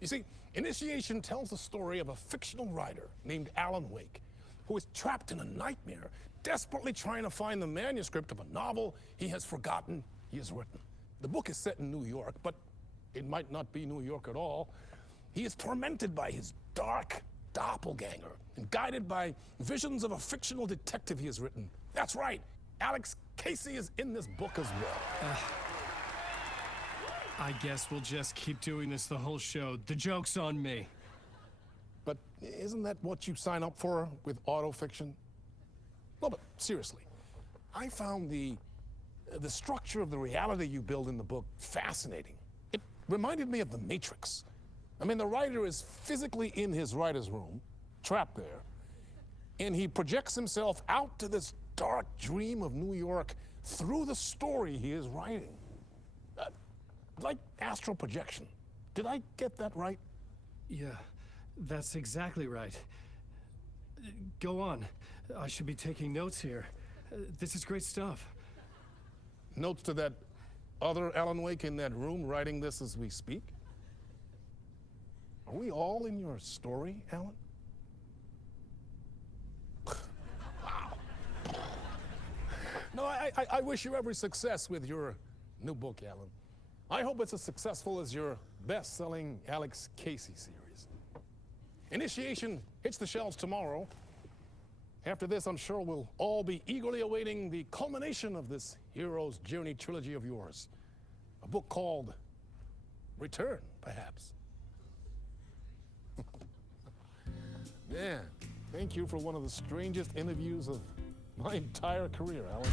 You see, Initiation tells the story of a fictional writer named Alan Wake, who is trapped in a nightmare, desperately trying to find the manuscript of a novel he has forgotten he has written. The book is set in New York, but it might not be New York at all. He is tormented by his dark doppelganger and guided by visions of a fictional detective he has written. That's right, Alex Casey is in this book as well. I guess we'll just keep doing this the whole show. The joke's on me. But isn't that what you sign up for with autofiction? No, but seriously, I found the structure of the reality you build in the book fascinating. It reminded me of The Matrix. I mean, the writer is physically in his writer's room, trapped there, and he projects himself out to this dark dream of New York through the story he is writing. Like astral projection. Did I get that right? Yeah, that's exactly right. Go on. I should be taking notes here. This is great stuff. Notes to that other Alan Wake in that room writing this as we speak? Are we all in your story, Alan? Wow. No, I wish you every success with your new book, Alan. I hope it's as successful as your best-selling Alex Casey series. Initiation hits the shelves tomorrow. After this, I'm sure we'll all be eagerly awaiting the culmination of this hero's journey trilogy of yours. A book called Return, perhaps. Man, thank you for one of the strangest interviews of my entire career, Alan.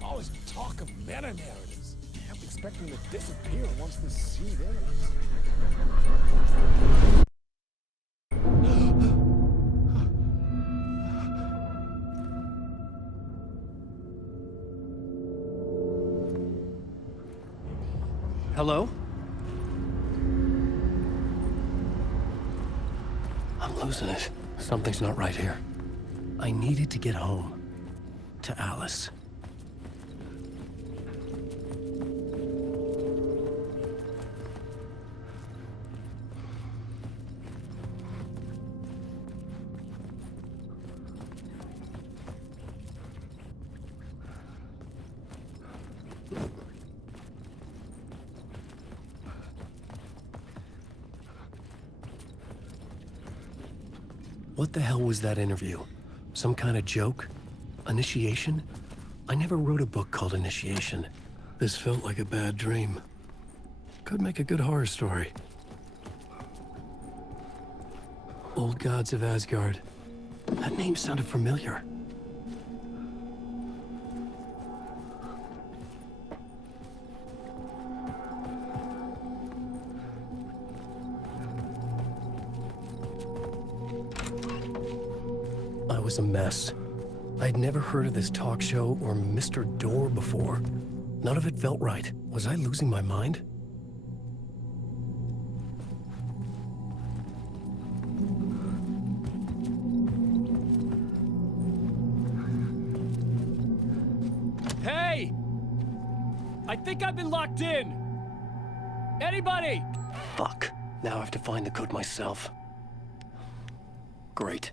All this talk of meta-narratives. I'm expecting to disappear once this scene ends. Hello? I'm losing it. Something's not right here. I needed to get home. To Alice. What the hell was that interview? Some kind of joke? Initiation? I never wrote a book called Initiation. This felt like a bad dream. Could make a good horror story. Old Gods of Asgard. That name sounded familiar. I was a mess. I'd never heard of this talk show or Mr. Door before. None of it felt right. Was I losing my mind? Hey! I think I've been locked in! Anybody? Fuck. Now I have to find the code myself. Great.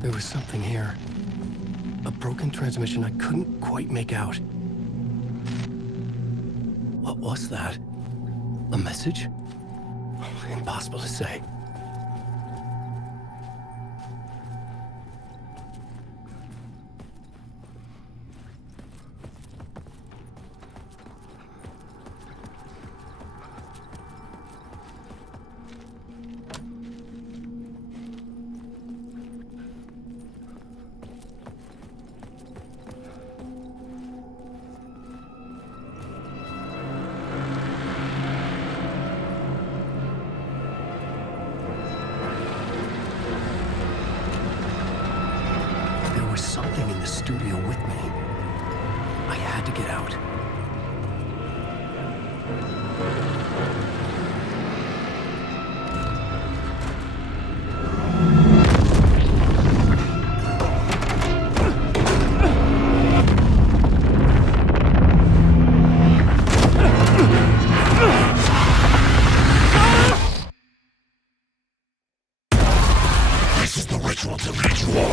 There was something here. A broken transmission I couldn't quite make out. What was that? A message? Impossible to say. Something in the studio with me. I had to get out. This is the ritual to lead you on.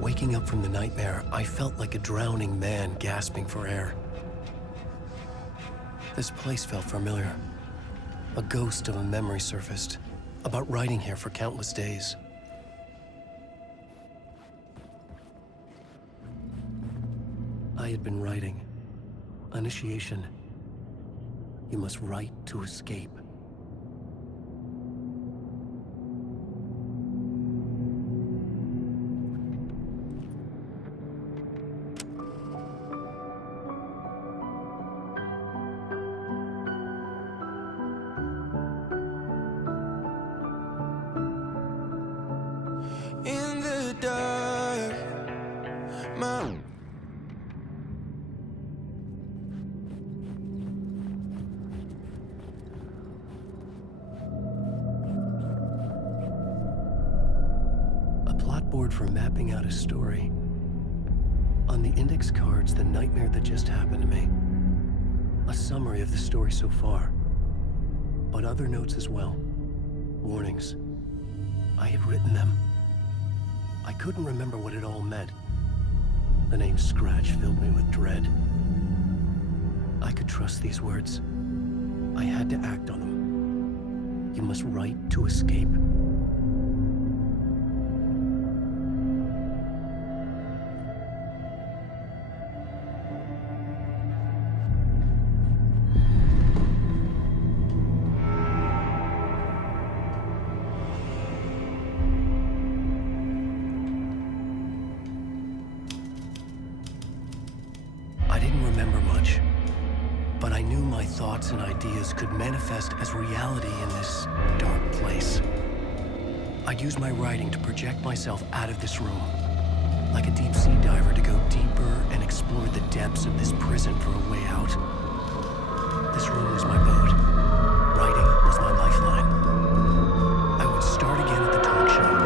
Waking up from the nightmare, I felt like a drowning man gasping for air. This place felt familiar. A ghost of a memory surfaced, about riding here for countless days. I had been writing. Initiation. You must write to escape. In the dark, my A plot board for mapping out a story. On the index cards, the nightmare that just happened to me. A summary of the story so far. But other notes as well. Warnings. I had written them. I couldn't remember what it all meant. The name Scratch filled me with dread. I could trust these words. I had to act on them. You must write to escape. I didn't remember much, but I knew my thoughts and ideas could manifest as reality in this dark place. I'd use my writing to project myself out of this room, like a deep-sea diver to go deeper and explore the depths of this prison for a way out. This room was my boat. Writing was my lifeline. I would start again at the talk show.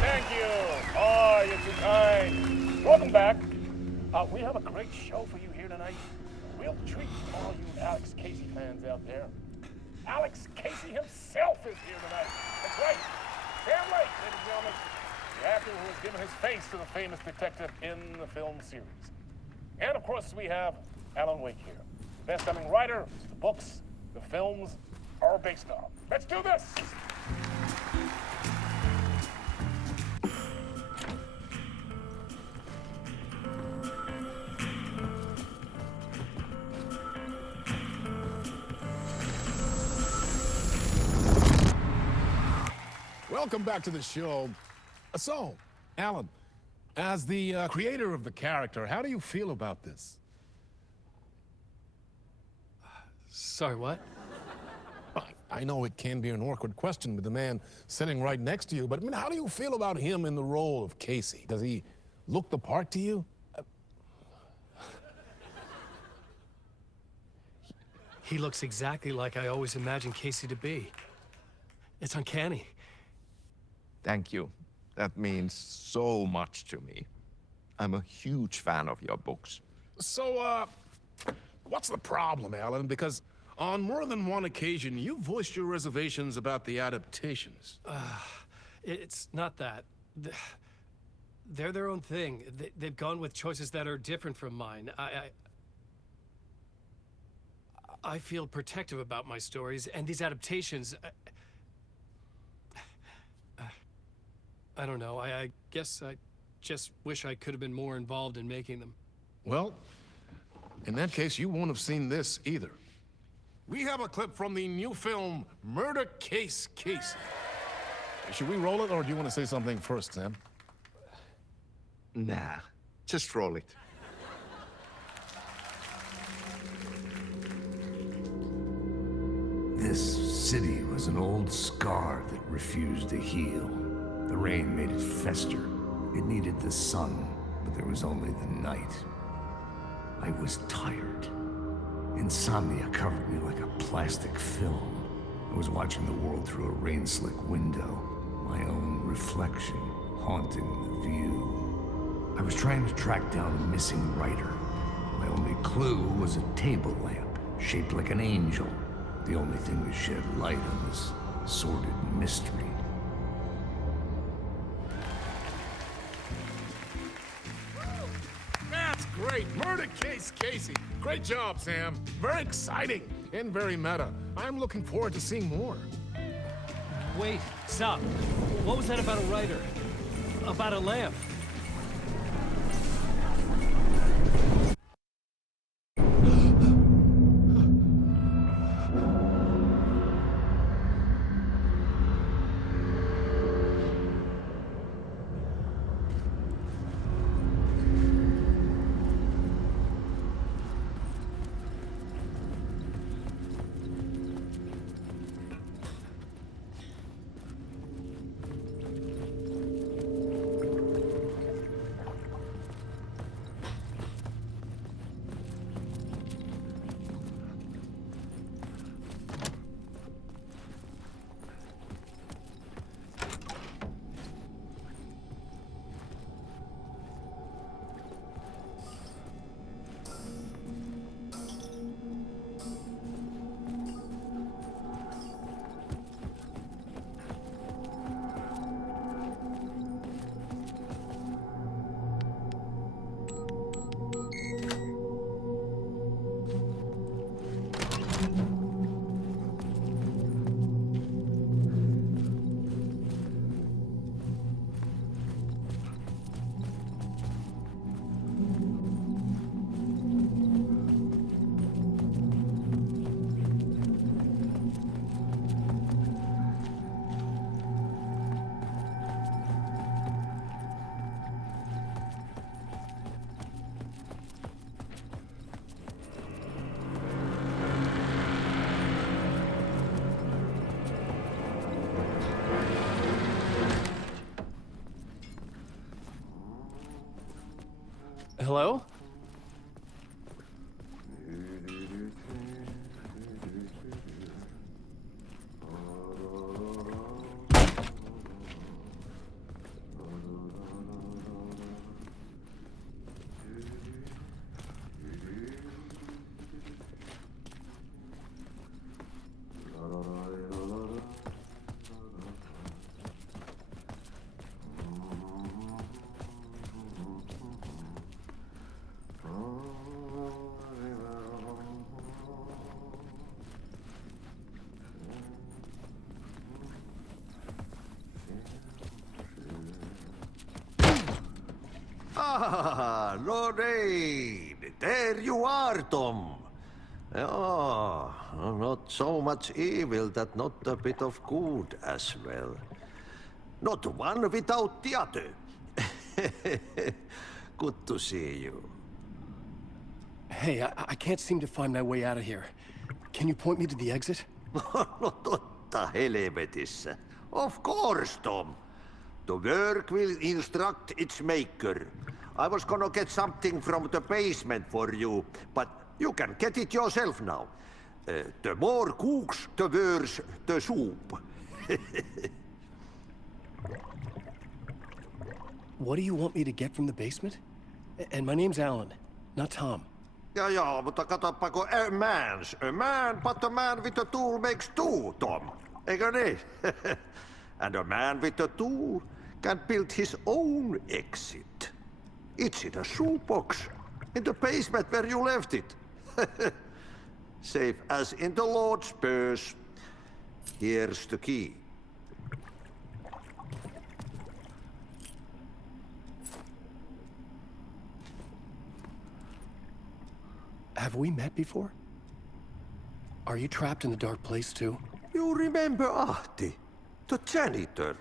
Thank you. Oh, you're too kind. Welcome back. We have a great show for you here tonight. Real treat for all you Alex Casey fans out there. Alex Casey himself is here tonight. That's right. Sam Lake, ladies and gentlemen. The actor who has given his face to the famous detective in the film series. And of course, we have Alan Wake here. The best-selling writer, the books, the films are based on. Let's do this! Welcome back to the show. So, Alan, as the creator of the character, how do you feel about this? Sorry, what? I know it can be an awkward question with the man sitting right next to you, but I mean, how do you feel about him in the role of Casey? Does he look the part to you? He looks exactly like I always imagined Casey to be. It's uncanny. Thank you. That means so much to me. I'm a huge fan of your books. So, what's the problem, Alan? Because on more than one occasion, you voiced your reservations about the adaptations. It's not that. They're their own thing. They've gone with choices that are different from mine. I feel protective about my stories, and these adaptations... I don't know. I guess I just wish I could have been more involved in making them. Well, in that case, you won't have seen this either. We have a clip from the new film, Murder Case Casey. Should we roll it, or do you want to say something first, Sam? Nah, just roll it. This city was an old scar that refused to heal. The rain made it fester. It needed the sun, but there was only the night. I was tired. Insomnia covered me like a plastic film. I was watching the world through a rain-slick window, my own reflection haunting the view. I was trying to track down a missing writer. My only clue was a table lamp, shaped like an angel. The only thing to shed light on this sordid mystery. That's great. Murder Case Casey. Great job, Sam. Very exciting and very meta. I'm looking forward to seeing more. Wait, stop. What was that about a writer? About a lamp? Hello? Ah, Lorraine! There you are, Tom. Oh, not so much evil that not a bit of good as well. Not one without the other. Good to see you. Hey, I can't seem to find my way out of here. Can you point me to the exit? No totta helvetissä. Of course, Tom. The work will instruct its maker. I was gonna get something from the basement for you, but you can get it yourself now. The more cooks, the worse the soup. What do you want me to get from the basement? And my name's Alan, not Tom. Ja, mutta katoppa kun a man, but a man with a tool makes two, Tom. Eikö niin? And a man with a tool can build his own exit. It's in a shoebox, in the basement where you left it. Safe as in the Lord's purse. Here's the key. Have we met before? Are you trapped in the dark place too? You remember Ahti, the janitor.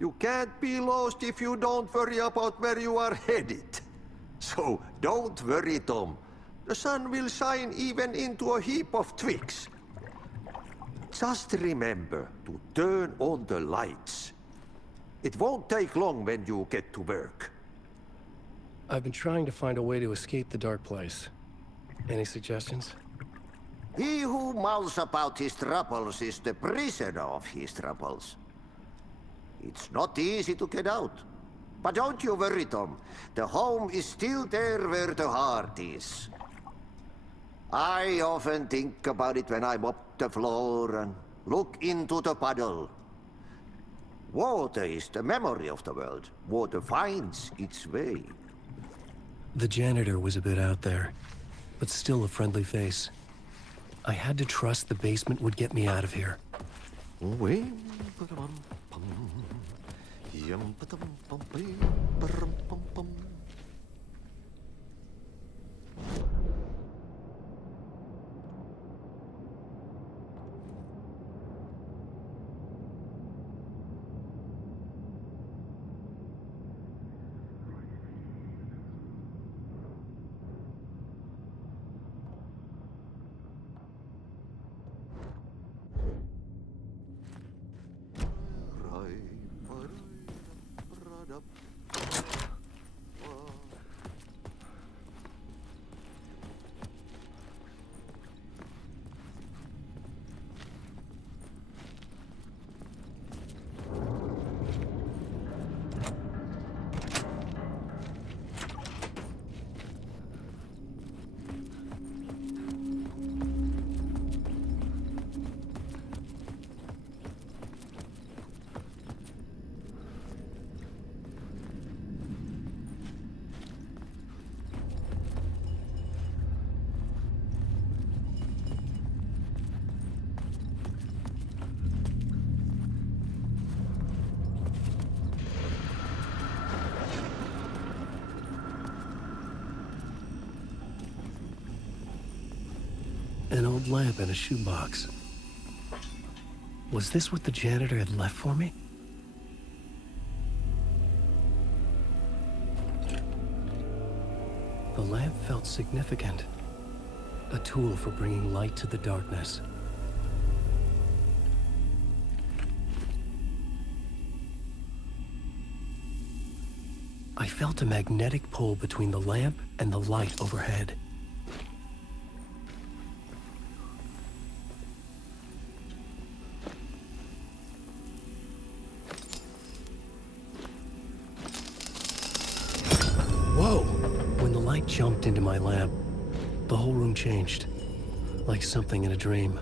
You can't be lost if you don't worry about where you are headed. So don't worry, Tom. The sun will shine even into a heap of twigs. Just remember to turn on the lights. It won't take long when you get to work. I've been trying to find a way to escape the dark place. Any suggestions? He who mouths about his troubles is the prisoner of his troubles. It's not easy to get out. But don't you worry, Tom. The home is still there where the heart is. I often think about it when I mop the floor and look into the puddle. Water is the memory of the world. Water finds its way. The janitor was a bit out there, but still a friendly face. I had to trust the basement would get me out of here. An old lamp in a shoebox. Was this what the janitor had left for me? The lamp felt significant. A tool for bringing light to the darkness. I felt a magnetic pull between the lamp and the light overhead. Whoa! When the light jumped into my lamp, the whole room changed, like something in a dream.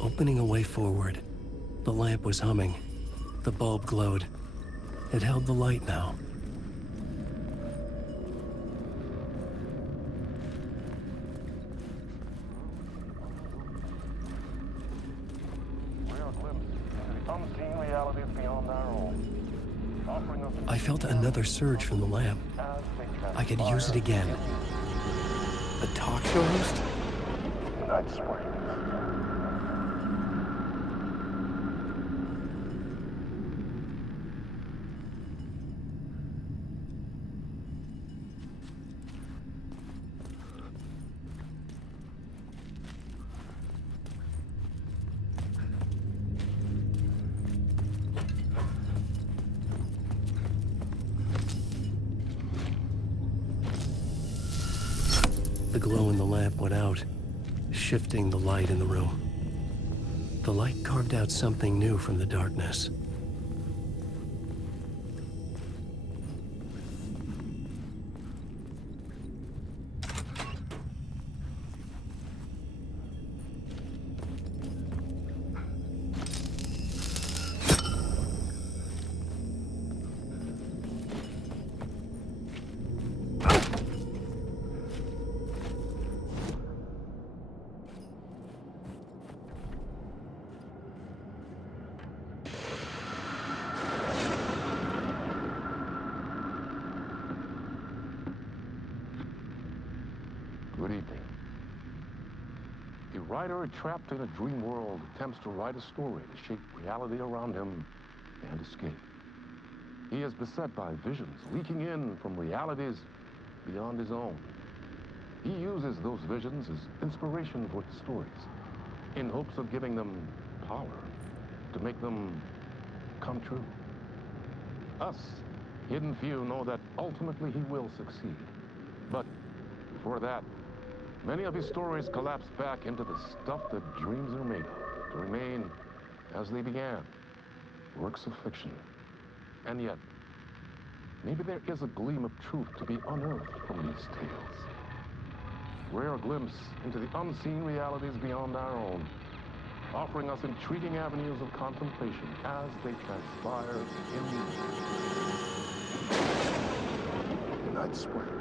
Opening a way forward, the lamp was humming. The bulb glowed. It held the light now. I felt another surge from the lamp. I could use it again. A talk show host? Night Springs. The glow in the lamp went out, shifting the light in the room. The light carved out something new from the darkness. Good evening. A writer trapped in a dream world attempts to write a story to shape reality around him and escape. He is beset by visions leaking in from realities beyond his own. He uses those visions as inspiration for his stories, in hopes of giving them power, to make them come true. Us, hidden few, know that ultimately he will succeed. But for that, many of his stories collapse back into the stuff that dreams are made of, to remain as they began, works of fiction. And yet, maybe there is a gleam of truth to be unearthed from these tales. Rare glimpse into the unseen realities beyond our own, offering us intriguing avenues of contemplation as they transpire in Night Springs.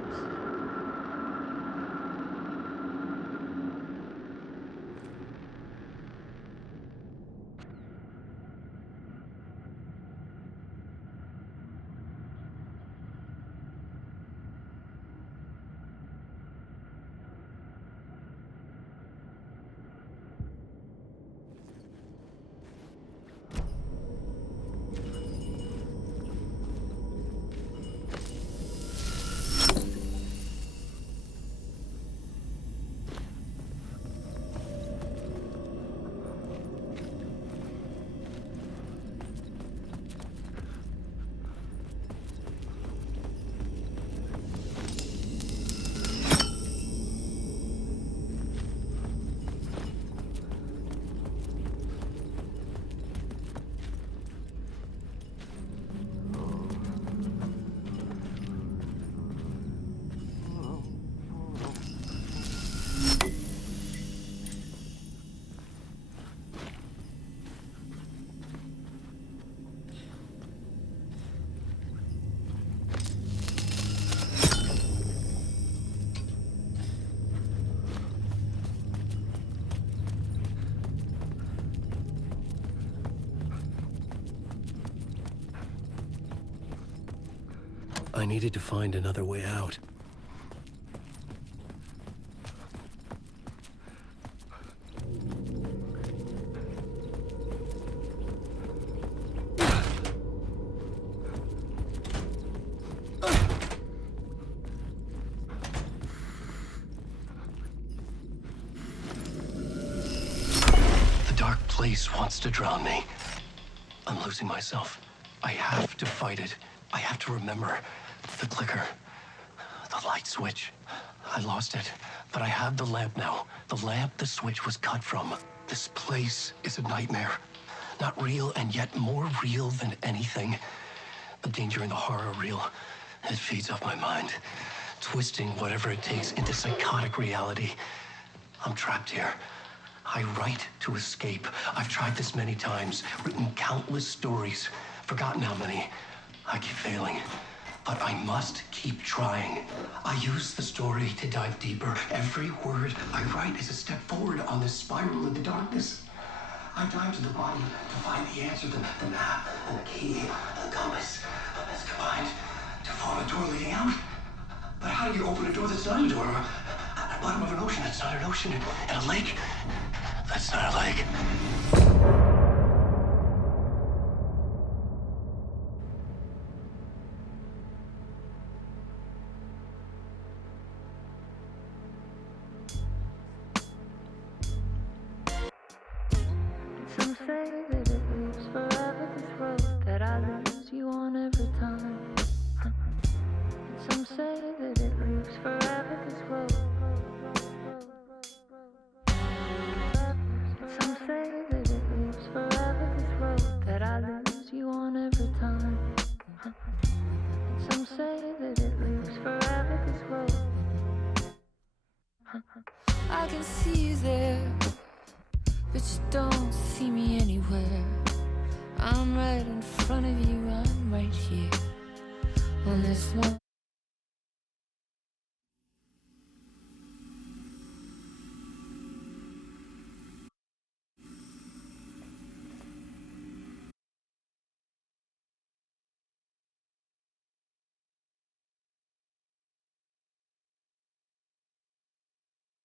I needed to find another way out. The dark place wants to drown me. I'm losing myself. I have to fight it. I have to remember The clicker. The light switch. I lost it, but I have the lamp now. The lamp the switch was cut from. This place is a nightmare. Not real, and yet more real than anything. The danger and the horror are real. It feeds off my mind, twisting whatever it takes into psychotic reality. I'm trapped here. I write to escape. I've tried this many times, written countless stories, forgotten how many. I keep failing, but I must keep trying. I use the story to dive deeper. Every word I write is a step forward on this spiral into darkness. I dive to the bottom to find the answer, the map, and the key, and the compass. It's combined to form a door leading out. But how do you open a door that's not a door? At the bottom of an ocean that's not an ocean, and a lake that's not a lake. Some say that it leaves forever this road that I lose you on every time. Some say that it leaves forever this road. Some say that it leaves forever this road that I lose you on every time. Some say that it leaves forever this road. I can see you there, but you don't